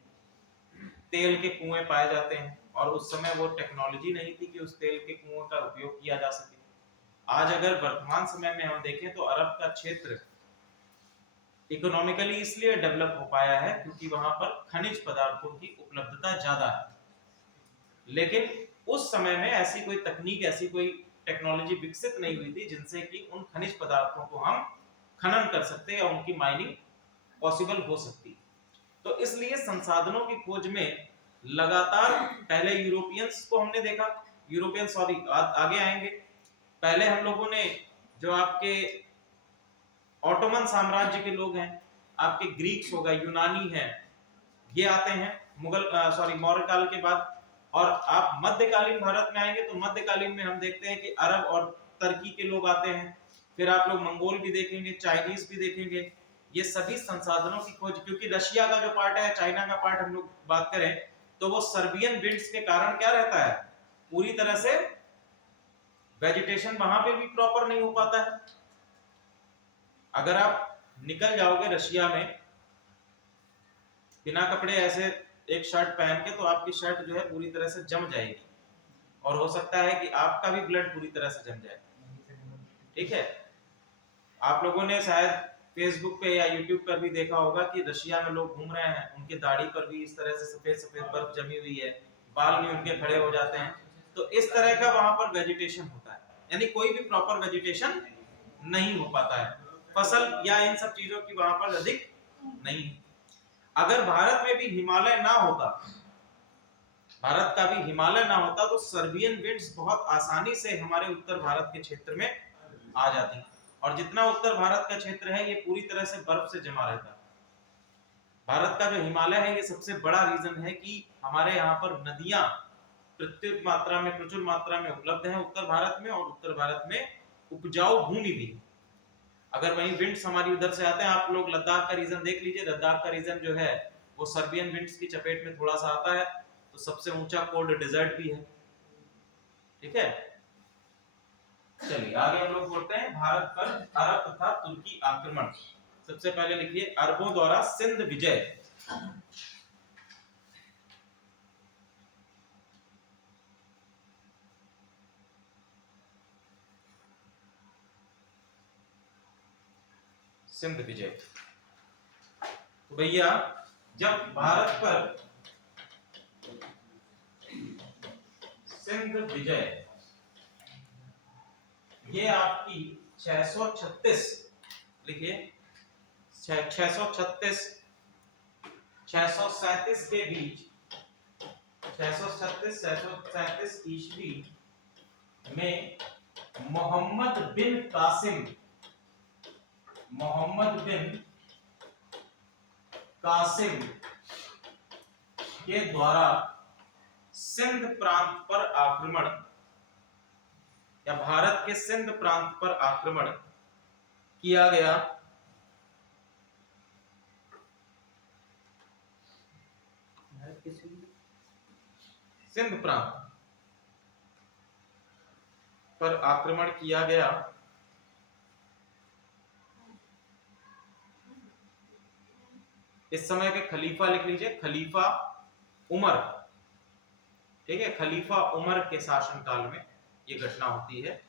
तेल के कुएं पाए जाते हैं, और उस समय वो टेक्नोलॉजी नहीं थी कि उस तेल के कुओं का उपयोग किया जा सके। आज अगर वर्तमान समय में हम देखें तो अरब का क्षेत्र इकोनॉमिकली इसलिए डेवलप हो पाया है क्योंकि वहां पर खनिज पदार्थों की उपलब्धता ज्यादा है। लेकिन उस समय में ऐसी कोई तकनीक, ऐसी कोई टेक्नोलॉजी विकसित नहीं हुई थी जिनसे कि उन खनिज पदार्थों को हम खनन कर सकते या उनकी माइनिंग पॉसिबल हो सकती। तो इसलिए संसाधनों की खोज में लगातार पहले यूरोपियंस को हमने देखा, यूरोपियन सॉरी आगे आएंगे। पहले हम लोगों ने जो आपके ऑटोमन साम्राज्य के लोग हैं, आपके ग्रीक्स हो गए, यूनानी हैं, ये आते हैं मुगल मौर्य काल के बाद। और आप मध्यकालीन भारत में आएंगे तो मध्यकालीन में हम देखते हैं कि अरब और तुर्की के लोग आते हैं। फिर आप लोग मंगोल भी देखेंगे, चाइनीज भी देखेंगे। ये सभी संसाधनों की खोज, क्योंकि रशिया का जो पार्ट है, चाइना का पार्ट हम लोग बात करें तो वो सर्बियन विंड्स के कारण क्या रहता है, पूरी तरह से वेजिटेशन वहां पे भी प्रॉपर नहीं हो पाता है। अगर आप निकल जाओगे रशिया में बिना कपड़े ऐसे एक शर्ट पहन के, तो आपकी शर्ट जो है पूरी तरह से जम जाएगी और हो सकता है कि आपका भी ब्लड पूरी तरह से जम जाए। ठीक है, आप लोगों ने शायद फेसबुक पे या यूट्यूब पर भी देखा होगा कि रशिया में लोग घूम रहे हैं, उनके दाढ़ी पर भी इस तरह से सफेद सफेद बर्फ जमी हुई है, बाल भी उनके खड़े हो जाते हैं। तो इस तरह का वहां पर वेजिटेशन होता है, यानी कोई भी प्रॉपर वेजिटेशन नहीं हो पाता है, फसल या इन सब चीजों की वहां पर अधिक नहीं है। अगर भारत में भी हिमालय ना होता, भारत का भी हिमालय ना होता, तो सर्बियन विंड्स बहुत आसानी से हमारे उत्तर भारत के क्षेत्र में आ जाती। और जितना उत्तर भारत का क्षेत्र है ये पूरी तरह से बर्फ से जमा रहता है। भारत का जो हिमालय है ये सबसे बड़ा रीजन है कि हमारे यहाँ पर नदियां प्रचुर मात्रा में उपलब्ध हैं उत्तर भारत में, और उत्तर भारत में उपजाऊ भूमि भी। अगर वहीं विंड्स हमारी उधर से आते हैं, आप लोग लद्दाख का रीजन देख लीजिए, लद्दाख का रीजन जो है वो सर्बियन विंड्स की चपेट में थोड़ा सा आता है, तो सबसे ऊंचा कोल्ड डेजर्ट भी है। ठीक है, चलिए आगे हम लोग बोलते हैं भारत पर अरब तथा तुर्की आक्रमण। सबसे पहले लिखिए, अरबों द्वारा सिंध विजय। सिंध विजय। तो भैया जब भारत पर सिंध विजय, ये आपकी 636 लिखिए, 636 637 के बीच, 637 ईस्वी में मोहम्मद बिन कासिम के द्वारा सिंध प्रांत पर आक्रमण, या भारत के सिंध प्रांत पर आक्रमण किया गया। सिंध प्रांत पर आक्रमण किया गया। इस समय के खलीफा लिख लीजिए, खलीफा उमर। ठीक है, खलीफा उमर के शासनकाल में ये घटना होती है।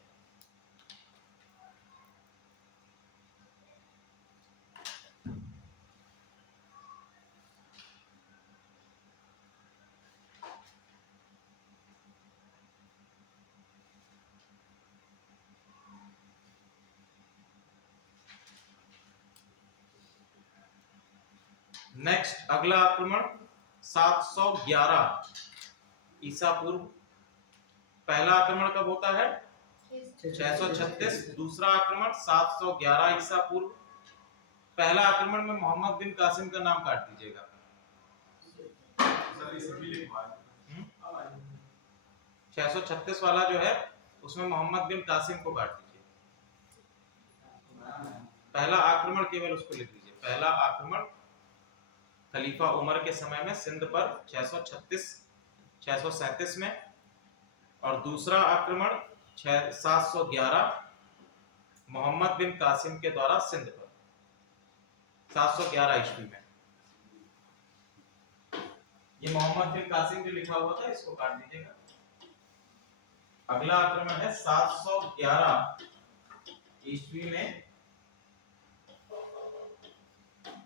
नेक्स्ट अगला आक्रमण 711 ईसा पूर्व। पहला आक्रमण कब होता है? 636। दूसरा आक्रमण 711 ईसा पूर्व। पहला आक्रमण में मोहम्मद बिन कासिम का नाम काट दीजिएगा। 636 वाला जो है उसमें मोहम्मद बिन कासिम को काट दीजिए। पहला आक्रमण केवल उसको लिख दीजिए। पहला आक्रमण खलीफा उमर के समय में सिंध पर 637 में, और दूसरा आक्रमण 711 मोहम्मद बिन कासिम के द्वारा सिंध पर 711 ईस्वी में। ये मोहम्मद बिन कासिम जो लिखा हुआ था इसको काट दीजिएगा। अगला आक्रमण है 711 ईस्वी में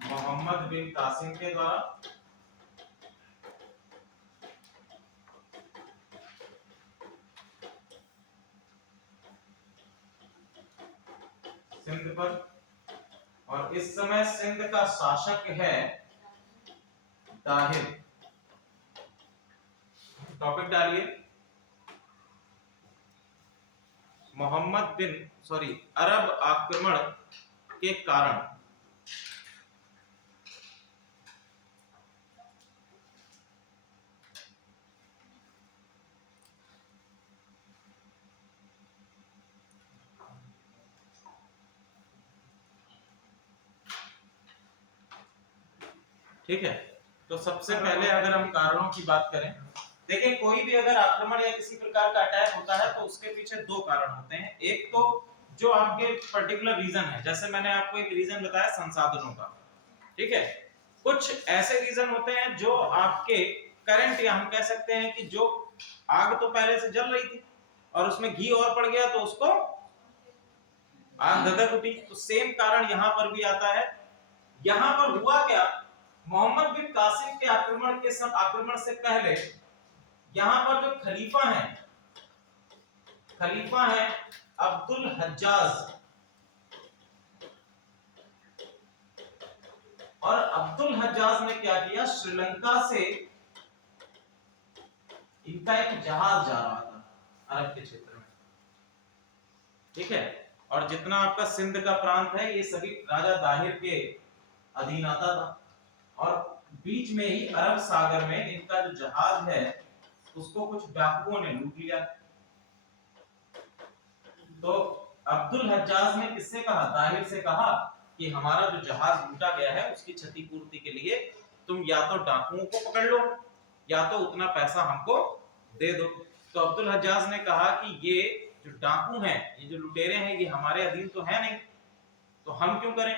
मोहम्मद बिन कासिम के द्वारा सिंध पर, और इस समय सिंध का शासक है दाहिर। टॉपिक डालिए, अरब आक्रमण के कारण। ठीक है, तो सबसे पहले अगर हम कारणों की बात करें, देखिए कोई भी अगर आक्रमण या किसी प्रकार का अटैक होता है तो उसके पीछे दो कारण होते हैं। एक तो जो आपके पर्टिकुलर रीजन है, जैसे मैंने आपको एक रीजन बताया संसाधनों का, ठीक है। कुछ ऐसे रीजन होते हैं जो आपके करंट, या हम कह सकते हैं कि जो आग तो पहले से जल रही थी और उसमें घी और पड़ गया तो उसको आग धधक उठी। तो सेम कारण यहां पर भी आता है। यहां पर हुआ क्या, मोहम्मद बिन कासिम के आक्रमण से पहले यहां पर जो खलीफा है अब्दुल हज्जाज, और अब्दुल हज्जाज ने क्या किया, श्रीलंका से इनका एक जहाज जा रहा था अरब के क्षेत्र में, ठीक है। और जितना आपका सिंध का प्रांत है ये सभी राजा दाहिर के अधीन आता था, और बीच में ही अरब सागर में इनका जो जहाज है उसको कुछ डाकुओं ने लूट लिया। तो अब्दुल हज्जाज ने किससे कहा, दाहिर से कहा कि हमारा जो जहाज लूटा गया है उसकी क्षतिपूर्ति के लिए तुम या तो डाकुओं को पकड़ लो या तो उतना पैसा हमको दे दो। तो अब्दुल हज्जाज ने कहा कि ये जो डाकू हैं, ये जो लुटेरे हैं, ये हमारे अधीन तो है नहीं, तो हम क्यों करें।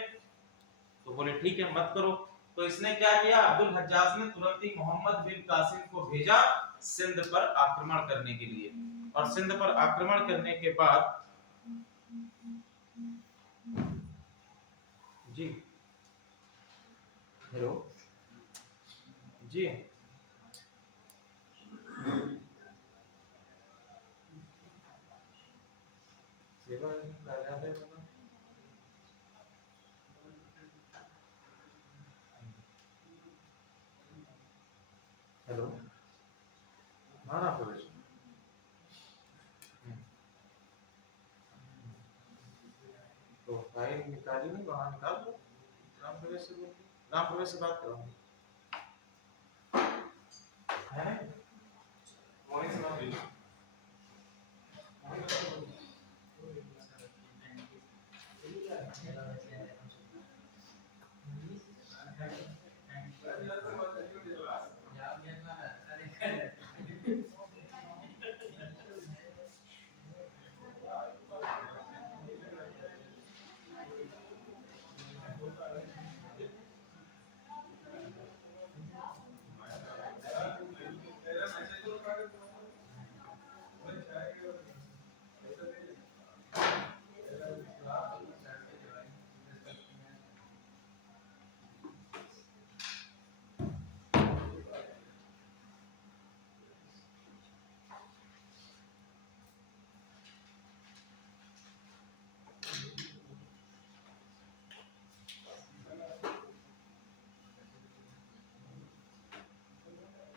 तो बोले ठीक है मत करो। तो इसने क्या किया, अब्दुल हज्जाज ने तुरंत ही मोहम्मद बिन कासिम को भेजा सिंध पर आक्रमण करने के लिए, और सिंध पर आक्रमण करने के बाद जी हेलो जी सेवा हेलो माना प्रवेश तो फाइल निकाली नहीं, वहां निकाल दो। राम प्रवेश से राम प्रवेश से बात करो है ना, मोनी से बात करो।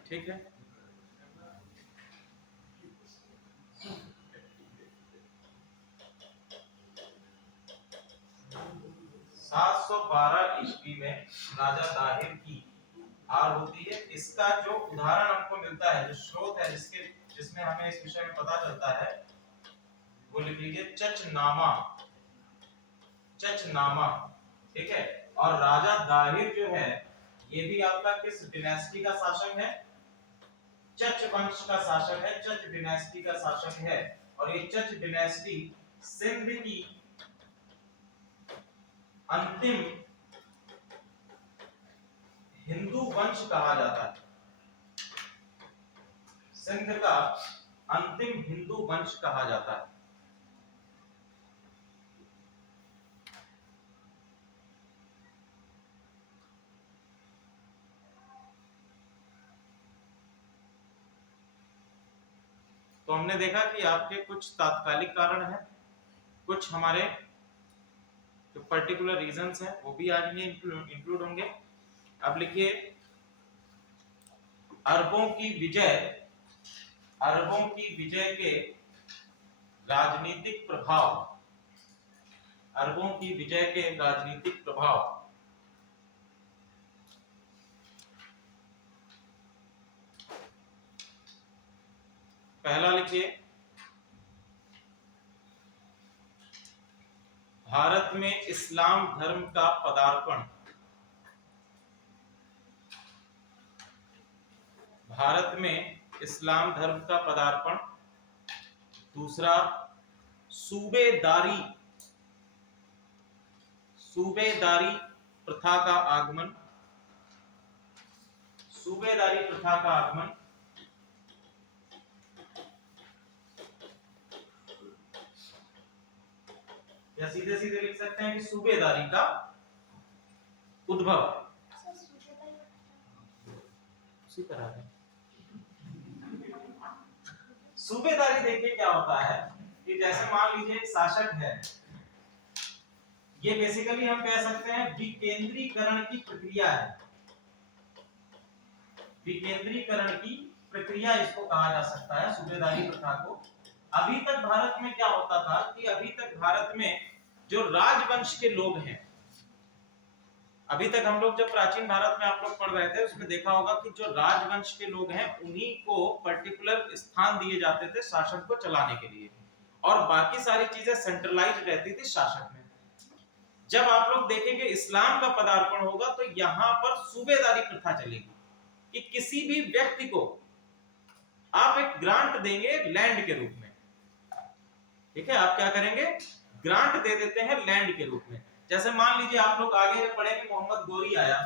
ठीक है, 712 ईस्वी में राजा दाहिर की हार होती है। इसका जो उदाहरण हमको मिलता है, जो स्रोत है जिसमें हमें इस विषय में पता चलता है, वो लिख लीजिए चचनामा, ठीक है। और राजा दाहिर जो है ये भी आपका किस डिनेस्टी का शासक है, चच वंश का शासक है, चच डिनेस्टी का शासक है। और ये चच डिनेस्टी सिंध की अंतिम हिंदू वंश कहा जाता है, सिंध का अंतिम हिंदू वंश कहा जाता है? तो हमने देखा कि आपके कुछ तात्कालिक कारण हैं, कुछ हमारे जो पर्टिकुलर रीजंस हैं वो भी आज में इंक्लूड होंगे। अब लिखिए, अरबों की विजय के राजनीतिक प्रभाव, अरबों की विजय के राजनीतिक प्रभाव। पहला लिखिए, भारत में इस्लाम धर्म का पदार्पण। भारत में इस्लाम धर्म का पदार्पण। दूसरा, सूबेदारी प्रथा का आगमन। सूबेदारी प्रथा का आगमन। या सीधे सीधे लिख सकते हैं कि सूबेदारी का उद्भव। उसी तरह है सूबेदारी। देखिए क्या होता है कि जैसे मान लीजिए एक शासक है, ये बेसिकली हम कह सकते हैं विकेंद्रीकरण की प्रक्रिया है। विकेंद्रीकरण की प्रक्रिया इसको कहा जा सकता है, सूबेदारी प्रथा को। अभी तक भारत में क्या होता था कि अभी तक भारत में जो राजवंश के लोग हैं, अभी तक हम लोग जब प्राचीन भारत में आप लोग पढ़ रहे थे उसमें देखा होगा कि जो राजवंश के लोग हैं उन्हीं को पर्टिकुलर स्थान दिए जाते थे शासन को चलाने के लिए, और बाकी सारी चीजें सेंट्रलाइज रहती थी शासक में। जब आप लोग देखेंगे इस्लाम का पदार्पण होगा तो यहाँ पर सूबेदारी प्रथा चलेगी कि किसी भी व्यक्ति को आप एक ग्रांट देंगे लैंड के रूप में। ठीक है, आप क्या करेंगे, ग्रांट दे देते हैं लैंड के रूप में। जैसे मान लीजिए आप लोग आगे पढ़ेंगे, मोहम्मद गोरी आया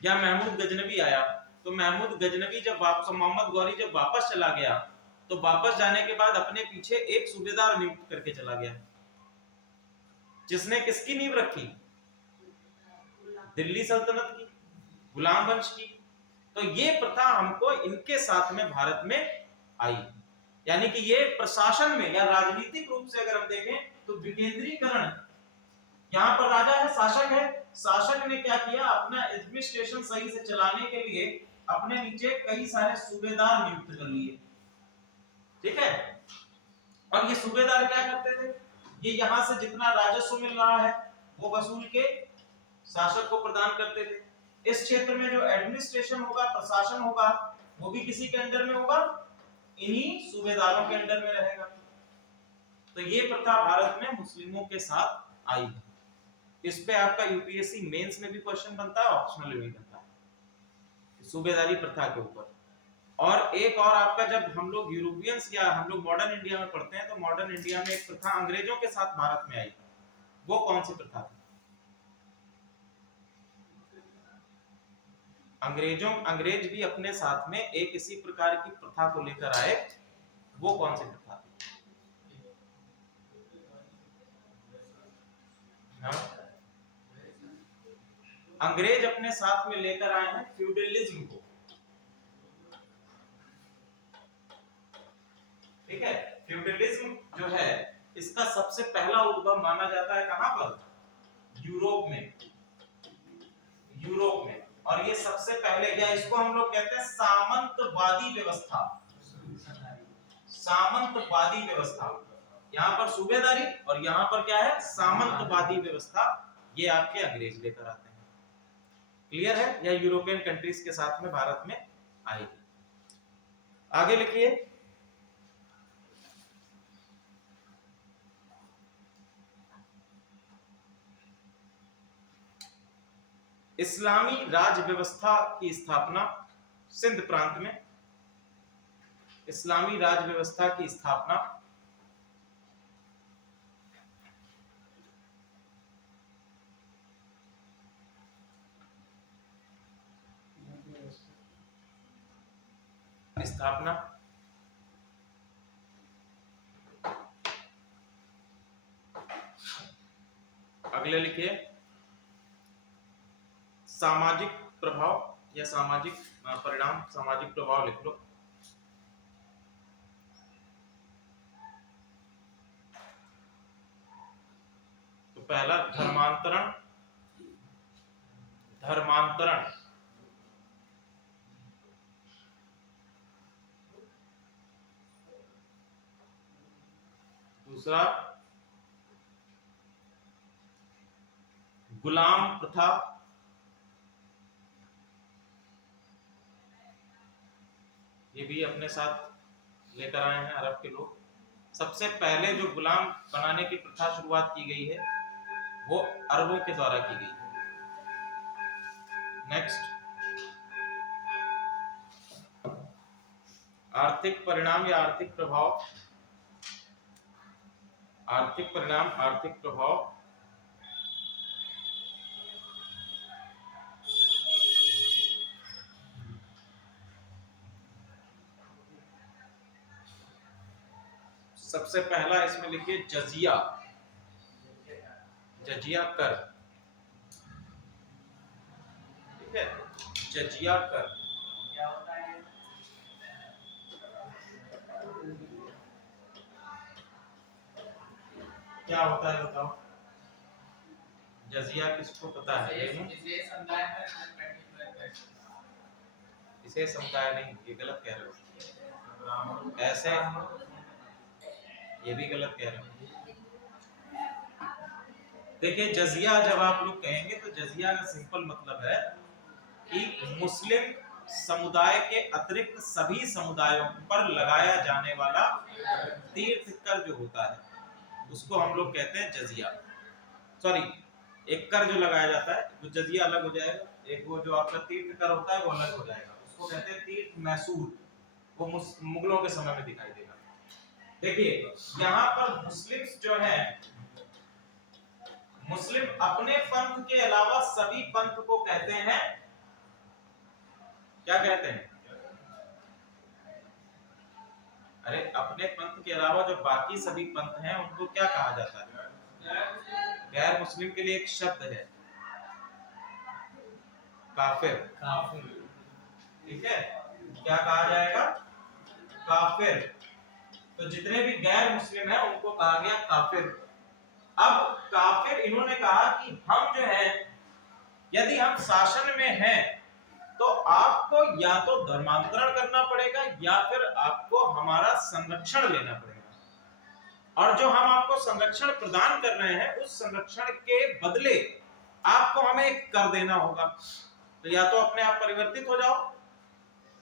या महमूद गजनबी आया, तो महमूद गजनबी जब वापस, मोहम्मद गौरी जब वापस चला गया तो वापस जाने के बाद अपने पीछे एक सूबेदार नियुक्त करके चला गया, जिसने किसकी नींव रखी, दिल्ली सल्तनत की, गुलाम वंश की। तो ये प्रथा हमको इनके साथ में भारत में आई, यानी कि ये प्रशासन में या राजनीतिक रूप से अगर हम देखें तो विकेंद्रीकरण। यहाँ पर राजा है, शासक है, शासक ने क्या किया, अपना एडमिनिस्ट्रेशन सही से चलाने के लिए अपने नीचे कई सारे सूबेदार नियुक्त कर लिए। ठीक है, और ये सूबेदार क्या करते थे, ये यहाँ से जितना राजस्व मिल रहा है वो वसूल के शासक को प्रदान करते थे। इस क्षेत्र में जो एडमिनिस्ट्रेशन होगा, प्रशासन होगा, वो भी किसी के अंडर में होगा, इन्हीं सूबेदारों के अंडर में रहेगा। तो ये प्रथा भारत में मुस्लिमों के साथ आई है। इस पे आपका यूपीएससी मेंस में भी क्वेश्चन बनता है, ऑप्शनल में भी बनता है सूबेदारी प्रथा के ऊपर। और एक और आपका, जब हम लोग यूरोपियंस या हम लोग मॉडर्न इंडिया में पढ़ते हैं तो मॉडर्न इंडिया में एक प्रथा अंग्रेजों के साथ भारत में आई, वो कौन सी प्रथा थी? अंग्रेज भी अपने साथ में एक इसी प्रकार की प्रथा को लेकर आए, वो कौन सी प्रथा थी? हाँ? अंग्रेज अपने साथ में लेकर आए हैं फ्यूडलिज्म को। ठीक है, फ्यूडलिज्म जो है इसका सबसे पहला उद्भव माना जाता है कहां पर, यूरोप में। यूरोप में, और ये सबसे पहले, या इसको हम लोग कहते हैं सामंतवादी व्यवस्था। सामंतवादी व्यवस्था, यहाँ पर सूबेदारी और यहाँ पर क्या है, सामंतवादी व्यवस्था, ये आपके अंग्रेज लेकर आते हैं। क्लियर है? या यूरोपियन कंट्रीज के साथ में भारत में आई। आगे लिखिए, इस्लामी राज व्यवस्था की स्थापना सिंध प्रांत में। इस्लामी राज व्यवस्था की स्थापना स्थापना, अगले लिखिए सामाजिक प्रभाव या सामाजिक परिणाम, सामाजिक प्रभाव लिख लो। तो पहला धर्मांतरण, धर्मांतरण, दूसरा गुलाम प्रथा, ये भी अपने साथ लेकर आए हैं अरब के लोग। सबसे पहले जो गुलाम बनाने की प्रथा शुरुआत की गई है वो अरबों के द्वारा की गई है। नेक्स्ट आर्थिक परिणाम या आर्थिक प्रभाव, आर्थिक परिणाम, आर्थिक प्रभाव, सबसे पहला इसमें लिखिए जजिया, जजिया कर, ठीक है, जजिया कर। क्या होता है? क्या होता है बताओ, जजिया किसको पता है? इसे समुदाय नहीं, ये गलत कह रहे हो, ऐसे ये भी गलत कह रहे हो। देखिए जजिया जब आप लोग कहेंगे तो जजिया का सिंपल मतलब है कि मुस्लिम समुदाय के अतिरिक्त सभी समुदायों पर लगाया जाने वाला तीर्थ कर जो होता है उसको हम लोग कहते हैं जजिया। सॉरी, एक कर जो लगाया जाता है वो जजिया अलग हो जाएगा, एक वो जो आपका तीर्थ कर होता है वो अलग हो जाएगा, उसको कहते हैं तीर्थ मैसूर, वो मुगलों के समय में दिखाई देगा। देखिए यहाँ पर मुस्लिम्स जो है, मुस्लिम अपने पंथ के अलावा सभी पंथ को कहते हैं, क्या कहते हैं? अरे अपने पंथ के अलावा जो बाकी सभी पंथ हैं उनको क्या कहा जाता है? गैर मुस्लिम के लिए एक शब्द है काफिर, काफिर, ठीक है, क्या कहा जाएगा? काफिर। तो जितने भी गैर मुस्लिम हैं उनको कहा गया काफिर। अब काफिर इन्होंने कहा कि हम जो है यदि हम शासन में हैं तो आपको या तो धर्मांतरण करना पड़ेगा या फिर आपको हमारा संरक्षण लेना पड़ेगा, और जो हम आपको संरक्षण प्रदान कर रहे हैं उस संरक्षण के बदले आपको हमें एक कर देना होगा। तो या तो अपने आप परिवर्तित हो जाओ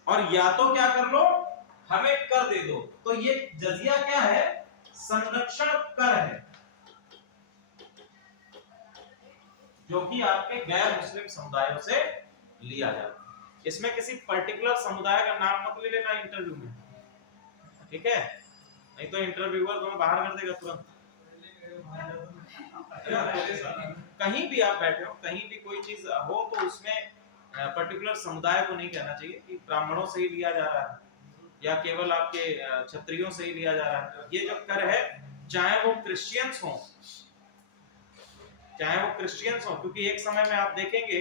और या तो क्या कर लो, हमें कर दे दो। तो ये जजिया क्या है? संरक्षण कर है, जो कि आपके गैर मुस्लिम समुदायों से लिया जाता है। इसमें किसी पर्टिकुलर समुदाय का नाम मत ले लेना इंटरव्यू में, ठीक है, नहीं तो इंटरव्यूअर तुम्हें बाहर कर देगा तुरंत। कहीं भी आप बैठे हो, कहीं भी कोई चीज हो तो उसमें पर्टिकुलर समुदाय को नहीं कहना चाहिए कि ब्राह्मणों से ही लिया जा रहा है या केवल आपके क्षत्रियों से ही लिया जा रहा है। ये जो कर है चाहे वो क्रिश्चियंस हो, चाहे वो क्रिश्चियंस हो, क्योंकि एक समय में आप देखेंगे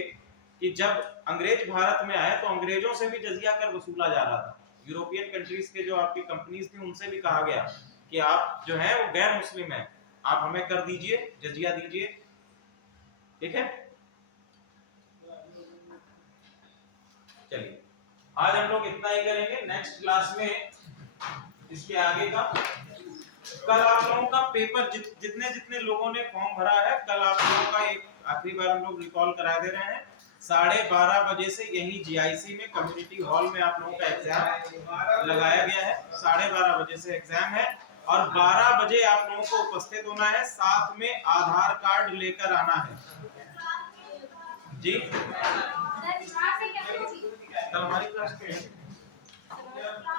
कि जब अंग्रेज भारत में आए तो अंग्रेजों से भी जजिया कर वसूला जा रहा था। यूरोपियन कंट्रीज के जो आपकी कंपनीज थी उनसे भी कहा गया कि आप जो है वो गैर मुस्लिम हैं, आप हमें कर दीजिए, जजिया दीजिए, ठीक है। चलिए आज हम लोग इतना ही करेंगे, नेक्स्ट क्लास में इसके आगे का, कल आप लोगों का पेपर जितने जितने लोगों ने फॉर्म भरा है, कल आप लोगों का एक आखिरी बार हम लोग रिकॉल करा दे रहे हैं। 12:30 बजे से यही जीआईसी में कम्युनिटी हॉल में आप लोगों का एग्जाम लगाया गया है। 12:30 बजे से एग्जाम है और 12 बजे आप लोगों को उपस्थित होना है, साथ में आधार कार्ड लेकर आना है जी। कल हमारी क्लास